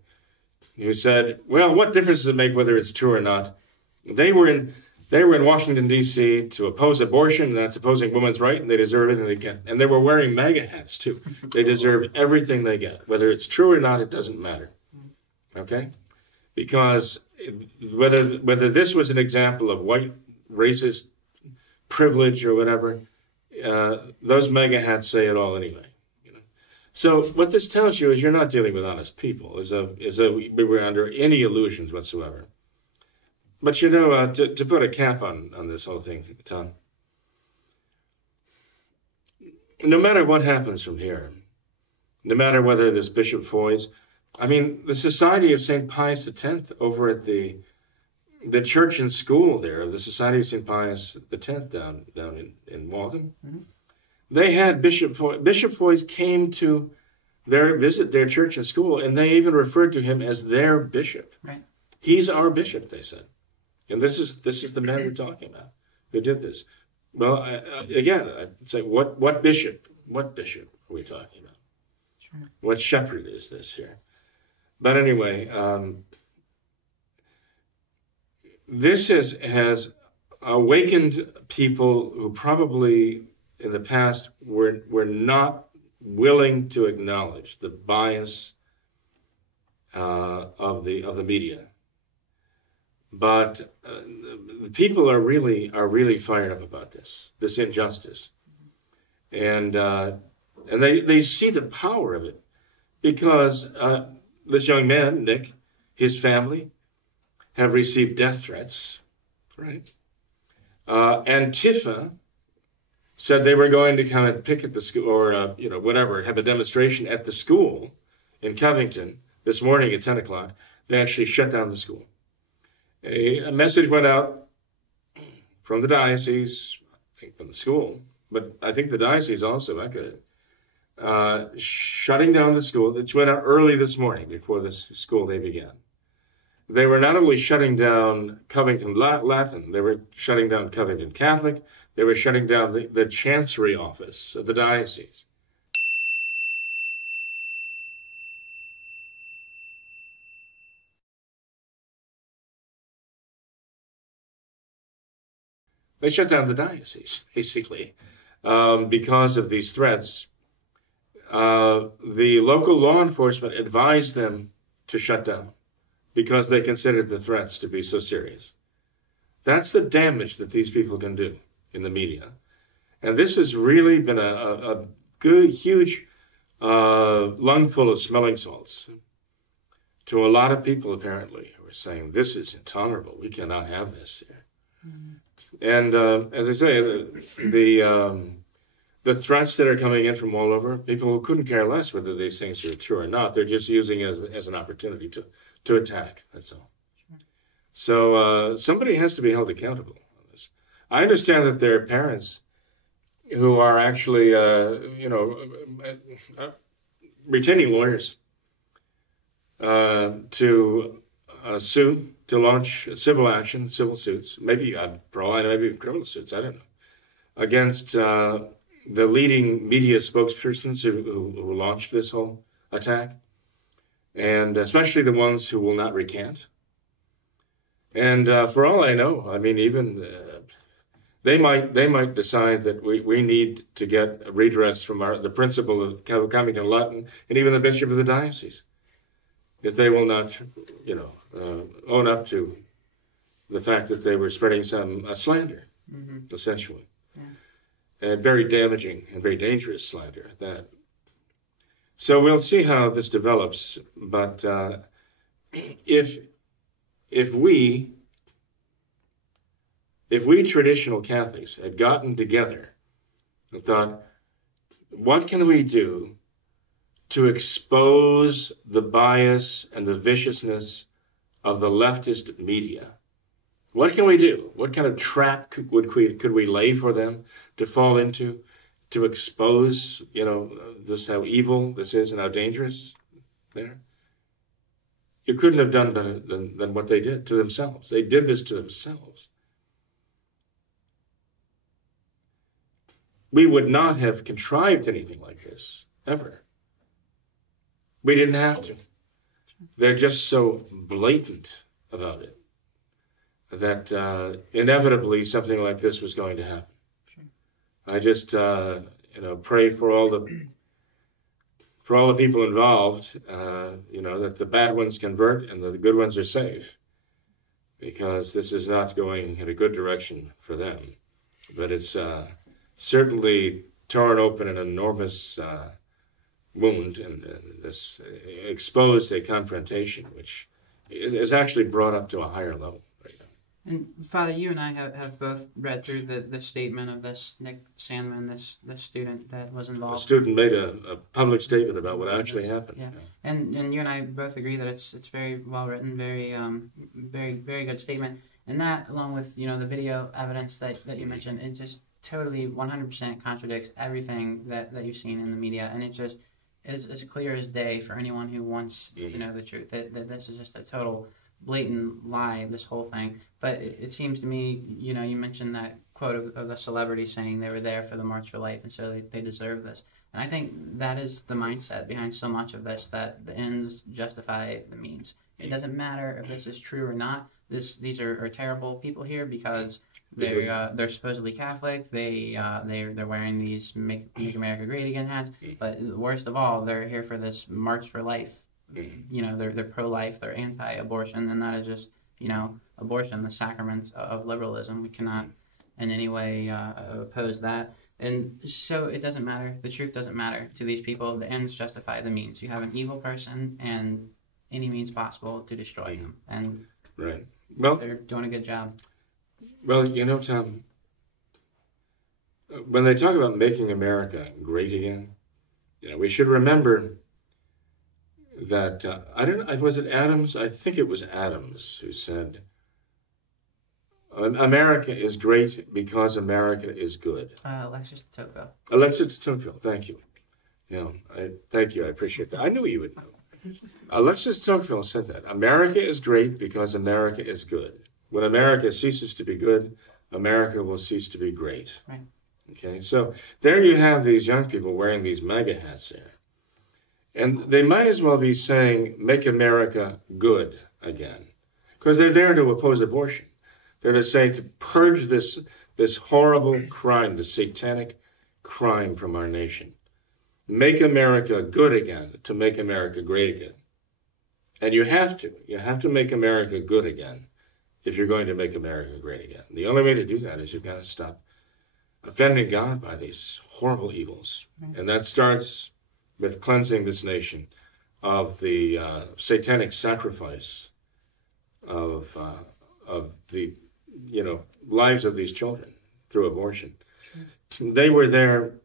who said, well, what difference does it make whether it's true or not? They were in Washington, D.C. to oppose abortion, and that's opposing women's right, and they deserve everything they get. And they were wearing MAGA hats, too. They deserve everything they get. Whether it's true or not, it doesn't matter. Okay? Because whether this was an example of white racist privilege or whatever, those MAGA hats say it all anyway. So what this tells you is you're not dealing with honest people, as though we were under any illusions whatsoever. But to put a cap on this whole thing, Tom, no matter what happens from here, no matter whether there's Bishop Foy's, I mean, the Society of St. Pius X over at the church and school there, the Society of St. Pius X down in Walden, mm-hmm. They had Bishop Foy. Bishop Foy's came to visit their church and school, and they even referred to him as their bishop. Right. He's our bishop, they said. And this is the man we're talking about who did this. Well, I'd say, what bishop? What bishop are we talking about? Sure. What shepherd is this here? But anyway, this has awakened people who probably in the past were not willing to acknowledge the bias of the media. But the people are really fired up about this injustice, and they see the power of it, because this young man, Nick, his family, have received death threats, right? Antifa said they were going to come and picket the school, or whatever, have a demonstration at the school in Covington this morning at 10 o'clock. They actually shut down the school. A message went out from the diocese, I think from the school, but I think the diocese also echoed it, shutting down the school. It went out early this morning before the school day began. They were not only shutting down Covington Latin, they were shutting down Covington Catholic, they were shutting down the chancery office of the diocese. They shut down the diocese, basically, because of these threats. The local law enforcement advised them to shut down because they considered the threats to be so serious. That's the damage that these people can do in the media. And this has really been a good, huge lungful of smelling salts to a lot of people, apparently, who are saying, this is intolerable. We cannot have this here. Mm-hmm. And as I say, the threats that are coming in from all over, people who couldn't care less whether these things are true or not, they're just using it as an opportunity to attack, that's all. Sure. So somebody has to be held accountable on this. I understand that there are parents who are actually, retaining lawyers to sue, to launch civil action, civil suits, maybe maybe criminal suits, I don't know, against the leading media spokespersons who launched this whole attack, and especially the ones who will not recant. And for all I know, I mean, even they might decide that we need to get a redress from the principal of Covington Latin and even the bishop of the diocese, if they will not, own up to the fact that they were spreading some slander, mm-hmm. essentially. Yeah. Very damaging and very dangerous slander at that. So we'll see how this develops, but if we traditional Catholics had gotten together and thought, what can we do to expose the bias and the viciousness of the leftist media? What can we do? What kind of trap could we lay for them to fall into, to expose, this, how evil this is and how dangerous they're? You couldn't have done better than what they did to themselves. They did this to themselves. we would not have contrived anything like this, ever. We didn't have to. They're just so blatant about it that inevitably something like this was going to happen. Sure. I just pray for all the people involved, that the bad ones convert and the good ones are safe, because this is not going in a good direction for them. But it's certainly torn open an enormous wound, and this exposed a confrontation which is actually brought up to a higher level right now. And Father, you and I have both read through the statement of this Nick Sandman, this student that was involved. A student made a public statement about what actually happened. Yeah. And you and I both agree that it's very well written, very very good statement. And that, along with the video evidence that you mentioned, it just totally 100% contradicts everything that you've seen in the media, and it just is as clear as day for anyone who wants to know the truth that this is just a total blatant lie, this whole thing. But it seems to me, you mentioned that quote of the celebrity saying they were there for the March for Life, and so they deserve this. And I think that is the mindset behind so much of this, that the ends justify the means. It doesn't matter if this is true or not. These are terrible people here because they're supposedly Catholic. They're wearing these Make America Great Again hats. But worst of all, they're here for this March for Life. They're pro-life. They're anti-abortion, and that is just abortion, the sacrament of liberalism. We cannot in any way oppose that. And so it doesn't matter. The truth doesn't matter to these people. The ends justify the means. You have an evil person, and any means possible to destroy them. And right. Well, they're doing a good job. Well, Tom, when they talk about making America great again, we should remember that, was it Adams? I think it was Adams who said, America is great because America is good. Alexis de Tocqueville. Alexis de Tocqueville, thank you. Thank you, I appreciate that. I knew you would know. Alexis de Tocqueville said that. America is great because America is good. When America ceases to be good, America will cease to be great. Right. Okay, so there you have these young people wearing these MAGA hats there. And they might as well be saying, make America good again. Because they're there to oppose abortion. They're to say, to purge this horrible crime, this satanic crime from our nation. Make America good again, to make America great again. And you have to make America good again if you're going to make America great again. The only way to do that is you've got to stop offending God by these horrible evils. And that starts with cleansing this nation of the satanic sacrifice of the lives of these children through abortion. They were there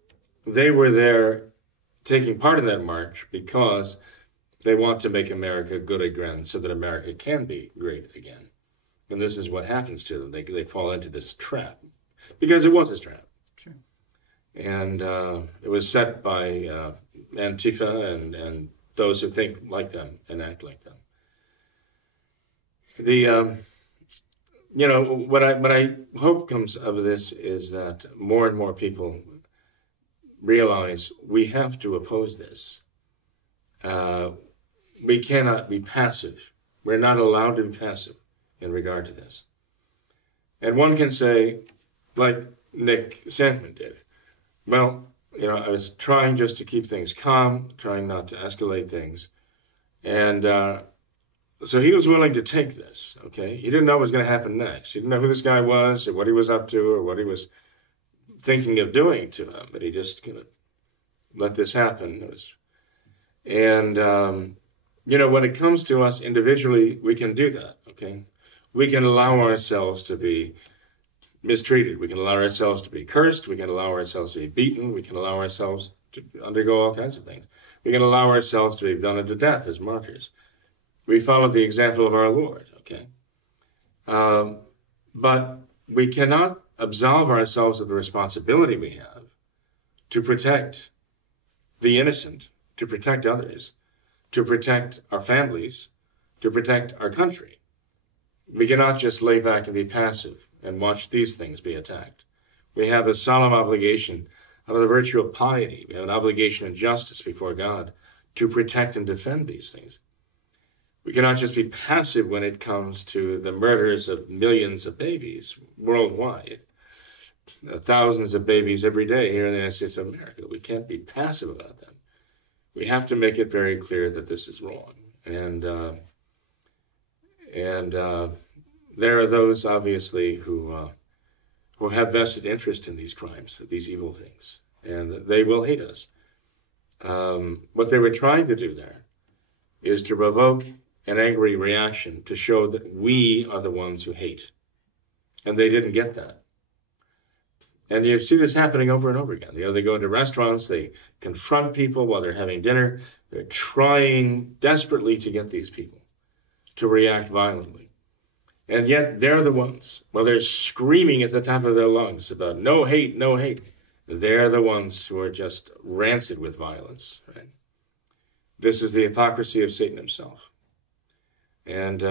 taking part in that march because they want to make America good again so that America can be great again. And this is what happens to them. They fall into this trap because it was a trap. Sure. And it was set by Antifa and those who think like them and act like them. What I hope comes of this is that more and more people realize we have to oppose this. We cannot be passive. We're not allowed to be passive in regard to this. And one can say, like Nick Sandman did, well, I was trying just to keep things calm, trying not to escalate things. And so he was willing to take this, okay? He didn't know what was going to happen next. He didn't know who this guy was or what he was up to or what he was thinking of doing to him, but he just kind of let this happen. And when it comes to us individually, we can do that, okay? We can allow ourselves to be mistreated. We can allow ourselves to be cursed. We can allow ourselves to be beaten. We can allow ourselves to undergo all kinds of things. We can allow ourselves to be done unto death as martyrs. We follow the example of our Lord, okay? But we cannot absolve ourselves of the responsibility we have to protect the innocent, to protect others, to protect our families, to protect our country. We cannot just lay back and be passive and watch these things be attacked. We have a solemn obligation out of the virtue of piety. We have an obligation and justice before God to protect and defend these things. We cannot just be passive when it comes to the murders of millions of babies worldwide. Thousands of babies every day here in the United States of America. We can't be passive about that. We have to make it very clear that this is wrong. And there are those, obviously, who have vested interest in these crimes, these evil things, and they will hate us. What they were trying to do there is to provoke an angry reaction to show that we are the ones who hate. And they didn't get that. And you see this happening over and over again. You know, they go into restaurants, they confront people while they're having dinner. They're trying desperately to get these people to react violently. And yet they're the ones, while they're screaming at the top of their lungs about no hate, no hate, they're the ones who are just rancid with violence. Right? This is the hypocrisy of Satan himself. And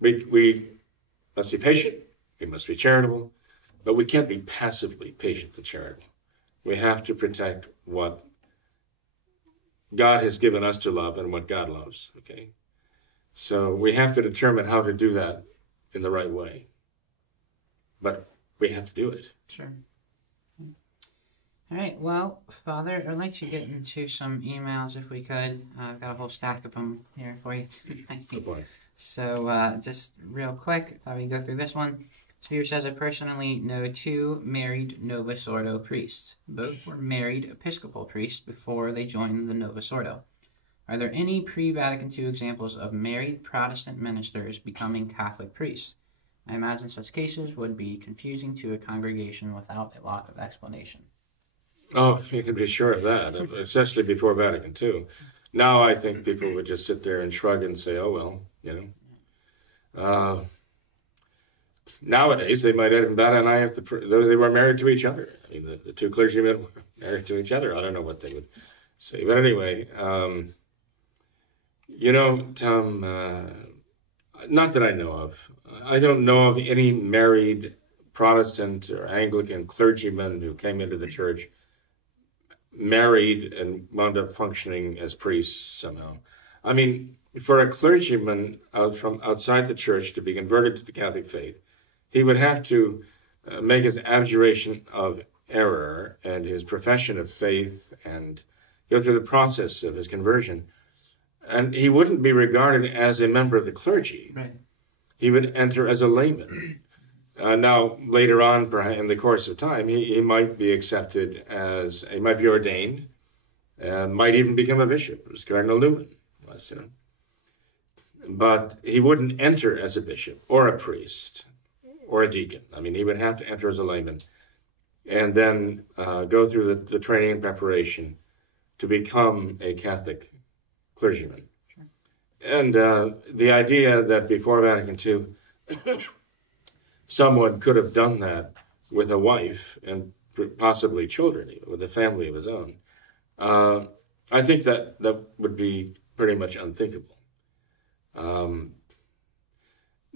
we must be patient, we must be charitable, but we can't be passively patient and charitable. We have to protect what God has given us to love and what God loves, okay? So we have to determine how to do that in the right way. But we have to do it. Sure. All right, well, Father, I'd like to get into some emails if we could. I've got a whole stack of them here for you tonight. Good boy. So just real quick, thought we'd go through this one. This viewer says, I personally know 2 married Novus Ordo priests. Both were married Episcopal priests before they joined the Novus Ordo. Are there any pre-Vatican II examples of married Protestant ministers becoming Catholic priests? I imagine such cases would be confusing to a congregation without a lot of explanation. Oh, you can be sure of that, especially before Vatican II. Now I think people would just sit there and shrug and say, oh, well, you know. Nowadays, they might even bat an eye if they were married to each other. I mean, the 2 clergymen were married to each other. I don't know what they would say. But anyway, you know, Tom, not that I know of. I don't know of any married Protestant or Anglican clergymen who came into the church, married and wound up functioning as priests somehow. I mean, for a clergyman from outside the church to be converted to the Catholic faith, he would have to make his abjuration of error and his profession of faith and go through the process of his conversion. And he wouldn't be regarded as a member of the clergy. Right. He would enter as a layman. Now, later on, in the course of time, he might be accepted as, he might be ordained, might even become a bishop, as Cardinal Newman was, you know. But he wouldn't enter as a bishop or a priest or a deacon. I mean, he would have to enter as a layman and then go through the training and preparation to become a Catholic clergyman. Sure. And the idea that before Vatican II, someone could have done that with a wife and possibly children, even, with a family of his own, I think that would be pretty much unthinkable.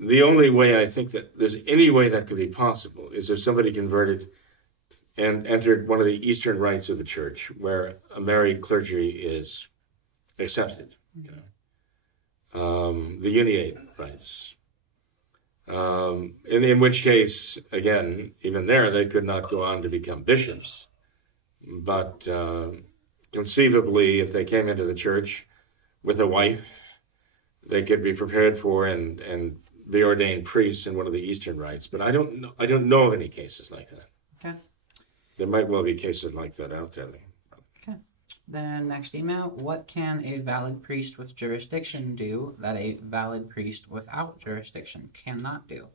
The only way I think that there's any way that could be possible is if somebody converted and entered one of the Eastern rites of the church, where a married clergy is accepted, you know, the uniate rites. In which case, again, even there, they could not go on to become bishops. But conceivably, if they came into the church with a wife, they could be prepared for and be ordained priests in one of the Eastern rites. But I don't know of any cases like that. Okay. There might well be cases like that out there. Okay. Then next email, what can a valid priest with jurisdiction do that a valid priest without jurisdiction cannot do?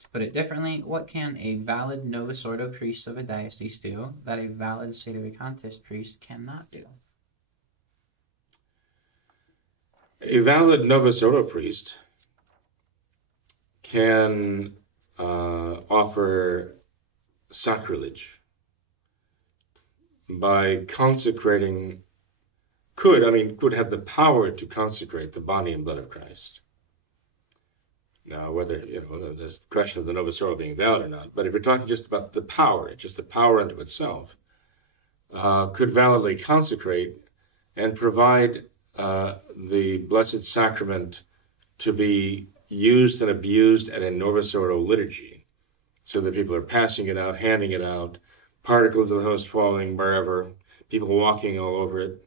To put it differently, what can a valid Novus Ordo priest of a diocese do that a valid Sedevacantist priest cannot do? A valid Novus Ordo priest can offer sacrilege by consecrating, could have the power to consecrate the body and blood of Christ. Now, whether, there's a question of the Novus Ordo being valid or not, but if you're talking just about the power, just the power unto itself, could validly consecrate and provide the Blessed Sacrament to be used and abused at a Novus Ordo liturgy, so that people are passing it out, handing it out, particles of the host falling wherever, people walking all over it,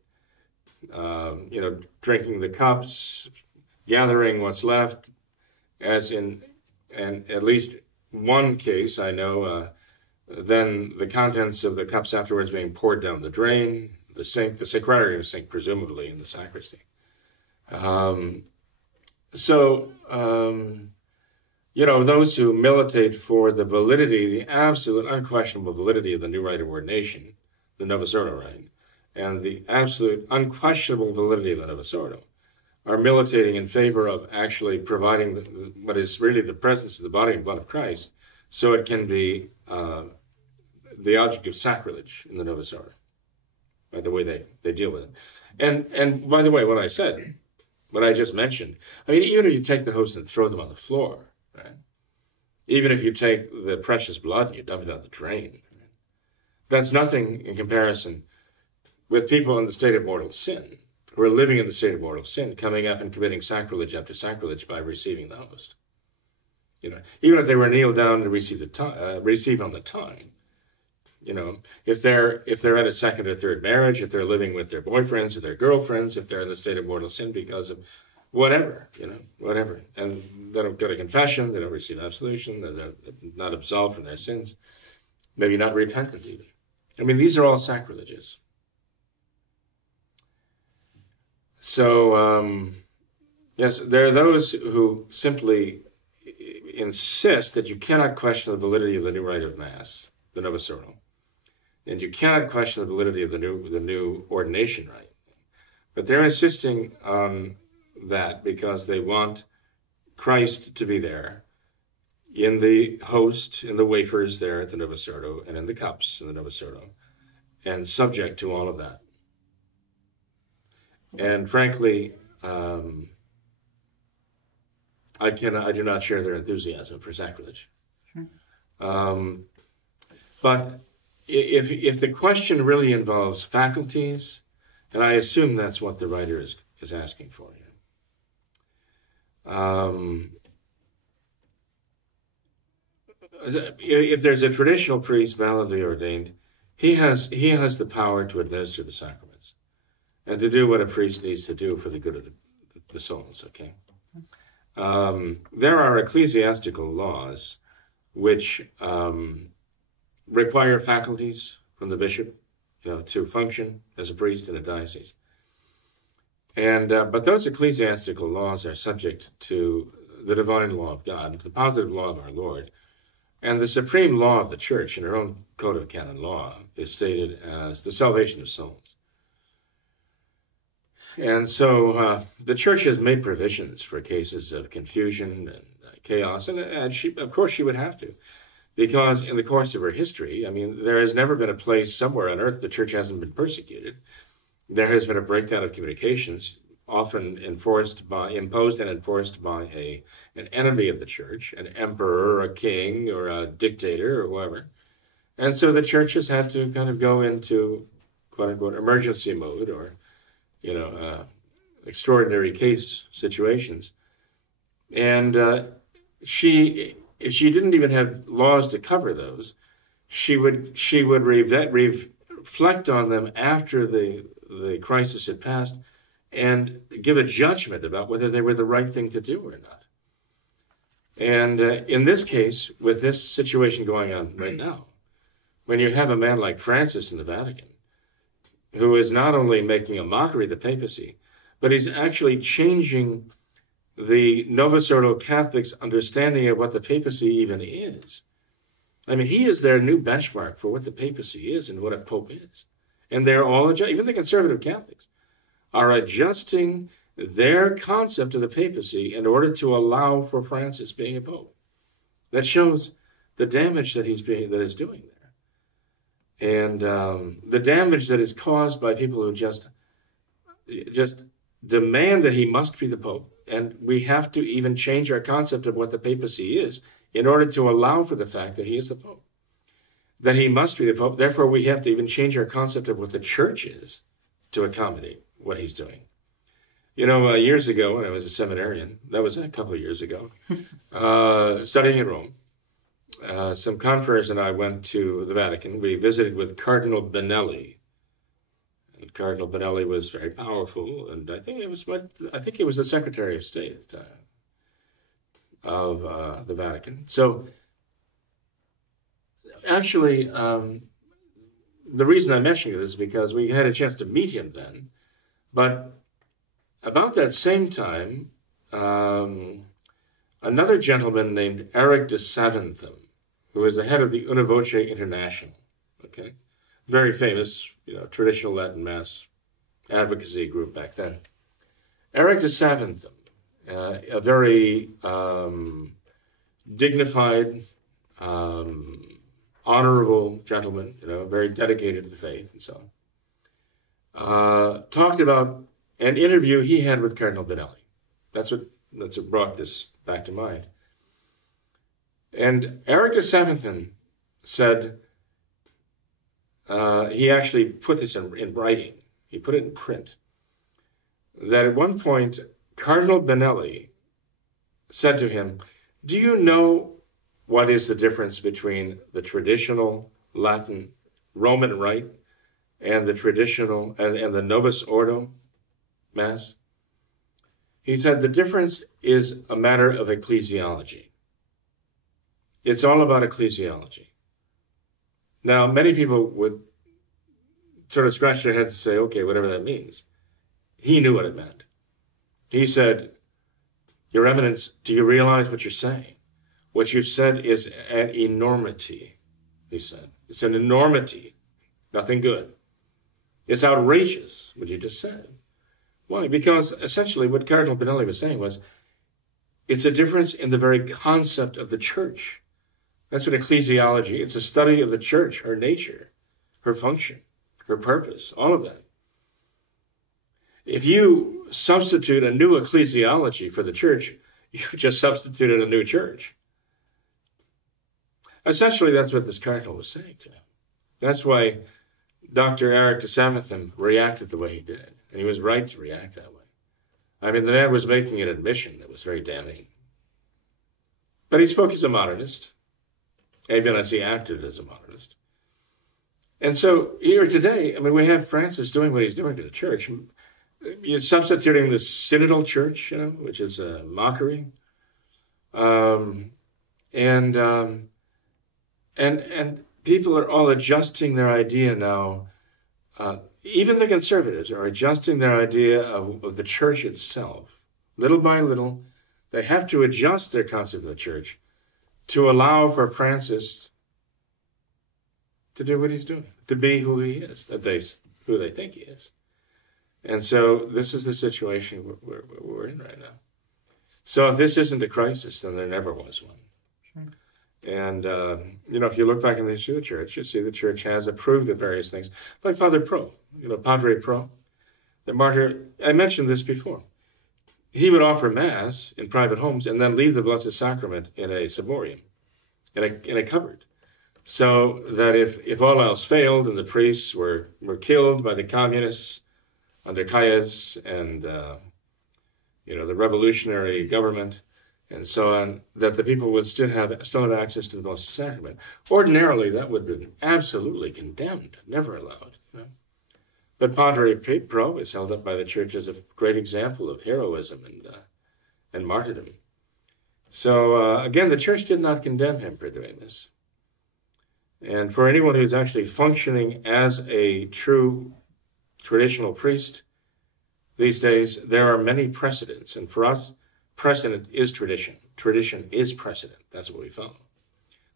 drinking the cups, gathering what's left, as in, and at least one case I know, then the contents of the cups afterwards being poured down the drain, the sink, the sacrarium sink, presumably, in the sacristy. Those who militate for the validity, the absolute unquestionable validity of the new rite of ordination, the Novus Ordo rite, and the absolute unquestionable validity of the Novus Ordo, are militating in favor of actually providing what is really the presence of the body and blood of Christ, so it can be the object of sacrilege in the Novus Ordo, by the way they deal with it. And by the way, what I said, what I just mentioned, I mean, even if you take the hosts and throw them on the floor, right? Even if you take the precious blood and you dump it down the drain, right? That's nothing in comparison with people in the state of mortal sin, who are living in the state of mortal sin, coming up and committing sacrilege after sacrilege by receiving the host. Even if they were kneeled down to receive on the tongue, if they're at a second or third marriage, if they're living with their boyfriends or their girlfriends, if they're in the state of mortal sin because of whatever, and they don't go to confession, they don't receive absolution, they're not absolved from their sins, maybe not repentant even. I mean, these are all sacrileges. So, yes, there are those who simply insist that you cannot question the validity of the new rite of Mass, the Novus Ordo, and you cannot question the validity of the new ordination rite. But they're insisting on that because they want Christ to be there in the host, in the wafers there at the Novus Ordo, and in the cups in the Novus Ordo, and subject to all of that. And frankly, I do not share their enthusiasm for sacrilege. But if the question really involves faculties, and I assume that's what the writer is asking for, if there's a traditional priest validly ordained, he has the power to administer the sacraments and to do what a priest needs to do for the good of the souls. Okay. There are ecclesiastical laws which require faculties from the bishop, to function as a priest in a diocese. And but those ecclesiastical laws are subject to the divine law of God, the positive law of our Lord, and the supreme law of the Church in her own code of canon law is stated as the salvation of souls. And so the Church has made provisions for cases of confusion and chaos, and she would have to, because in the course of her history, I mean, there has never been a place somewhere on earth the Church hasn't been persecuted. There has been a breakdown of communications, often imposed and enforced by an enemy of the Church, an emperor, or a king, or a dictator, or whoever. And so the Church has had to kind of go into, quote-unquote, emergency mode, or extraordinary case situations. And if she didn't even have laws to cover those, she would reflect on them after the crisis had passed and give a judgment about whether they were the right thing to do or not. And in this case, with this situation going on right now, when you have a man like Francis in the Vatican, who is not only making a mockery of the papacy, but he's actually changing the Novus Ordo Catholics' understanding of what the papacy even is. I mean, he is their new benchmark for what the papacy is and what a pope is. And they're all, even the conservative Catholics, are adjusting their concept of the papacy in order to allow for Francis being a pope. That shows the damage that is doing there. And the damage that is caused by people who just demand that he must be the pope. And we have to even change our concept of what the papacy is in order to allow for the fact that he is the pope. then he must be the Pope. Therefore, we have to even change our concept of what the church is to accommodate what he's doing. Years ago when I was a seminarian, that was a couple of years ago, studying in Rome, some confreres and I went to the Vatican. We visited with Cardinal Benelli. And Cardinal Benelli was very powerful, and I think he was the Secretary of State at the time of the Vatican. So, actually, the reason I'm mentioning this is because we had a chance to meet him then, but about that same time, another gentleman named Eric de Saventham, who was the head of the Una Voce International, okay, very famous, traditional Latin Mass advocacy group back then. Eric de Saventham, a very dignified, honorable gentleman, very dedicated to the faith and so on, talked about an interview he had with Cardinal Benelli. That's what brought this back to mind. And Eric de Saventham said, he actually put this in writing, he put it in print, that at one point Cardinal Benelli said to him, "Do you know what is the difference between the traditional Latin Roman Rite and the traditional and the Novus Ordo Mass?" He said, "The difference is a matter of ecclesiology. It's all about ecclesiology." Now, many people would sort of scratch their heads and say, okay, whatever that means. He knew what it meant. He said, "Your Eminence, do you realize what you're saying? What you've said is an enormity," he said. "It's an enormity, nothing good. It's outrageous, what you just said." Why? Because essentially what Cardinal Benelli was saying was, it's a difference in the very concept of the church. That's what ecclesiology, it's a study of the church, her nature, her function, her purpose, all of that. If you substitute a new ecclesiology for the church, you've just substituted a new church. Essentially, that's what this cardinal was saying to him. That's why Dr. Eric de Saventham reacted the way he did. And he was right to react that way. I mean, the man was making an admission that was very damning. But he spoke as a modernist, even as he acted as a modernist. And so here today, I mean, we have Francis doing what he's doing to the church. You're substituting the synodal church, which is a mockery. And people are all adjusting their idea now. Even the conservatives are adjusting their idea of the church itself. Little by little, they have to adjust their concept of the church to allow for Francis to do what he's doing, to be who he is, who they think he is. And so this is the situation we're in right now. So if this isn't a crisis, then there never was one. Sure. And, if you look back in the history of the church, you see the church has approved of various things. Like Father Pro, Padre Pro, the martyr, I mentioned this before. He would offer Mass in private homes and then leave the Blessed Sacrament in a ciborium, in a cupboard. So that if all else failed and the priests were killed by the communists under Calles and, the revolutionary government, and so on, that the people would still have access to the Blessed Sacrament. Ordinarily, that would have been absolutely condemned, never allowed. But Padre Pro is held up by the Church as a great example of heroism and martyrdom. So, again, the Church did not condemn him, per Duemus. And for anyone who's actually functioning as a true traditional priest these days, there are many precedents. And for us, precedent is tradition. Tradition is precedent. That's what we follow.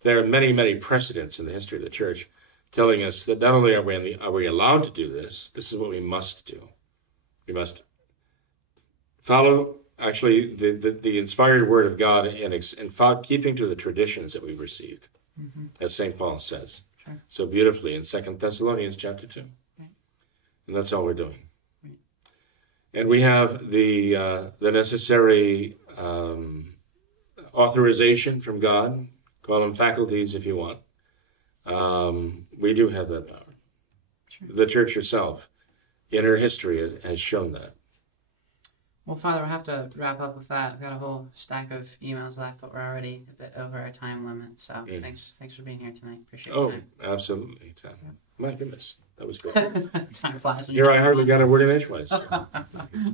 There are many, many precedents in the history of the Church telling us that not only are we allowed to do this is what we must do. We must follow, actually, the inspired word of God and keeping to the traditions that we've received, as St. Paul says so beautifully in 2 Thessalonians chapter 2. Right. And that's all we're doing. Right. And we have the necessary authorization from God, call them faculties if you want, We do have that power. Sure. The church herself, in her history, has shown that. Well, Father, we'll have to wrap up with that. We've got a whole stack of emails left, but we're already a bit over our time limit. So thanks for being here tonight. Appreciate your time. Oh, absolutely. My goodness, that was great. Time flies. Here I hardly got a word in edgewise.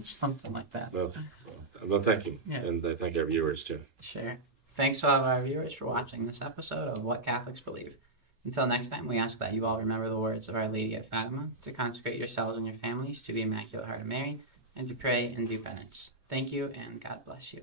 Something like that. Well, thank you. Yeah. And I thank our viewers, too. Sure. Thanks to all of our viewers for watching this episode of What Catholics Believe. Until next time, we ask that you all remember the words of Our Lady at Fatima, to consecrate yourselves and your families to the Immaculate Heart of Mary, and to pray and do penance. Thank you, and God bless you.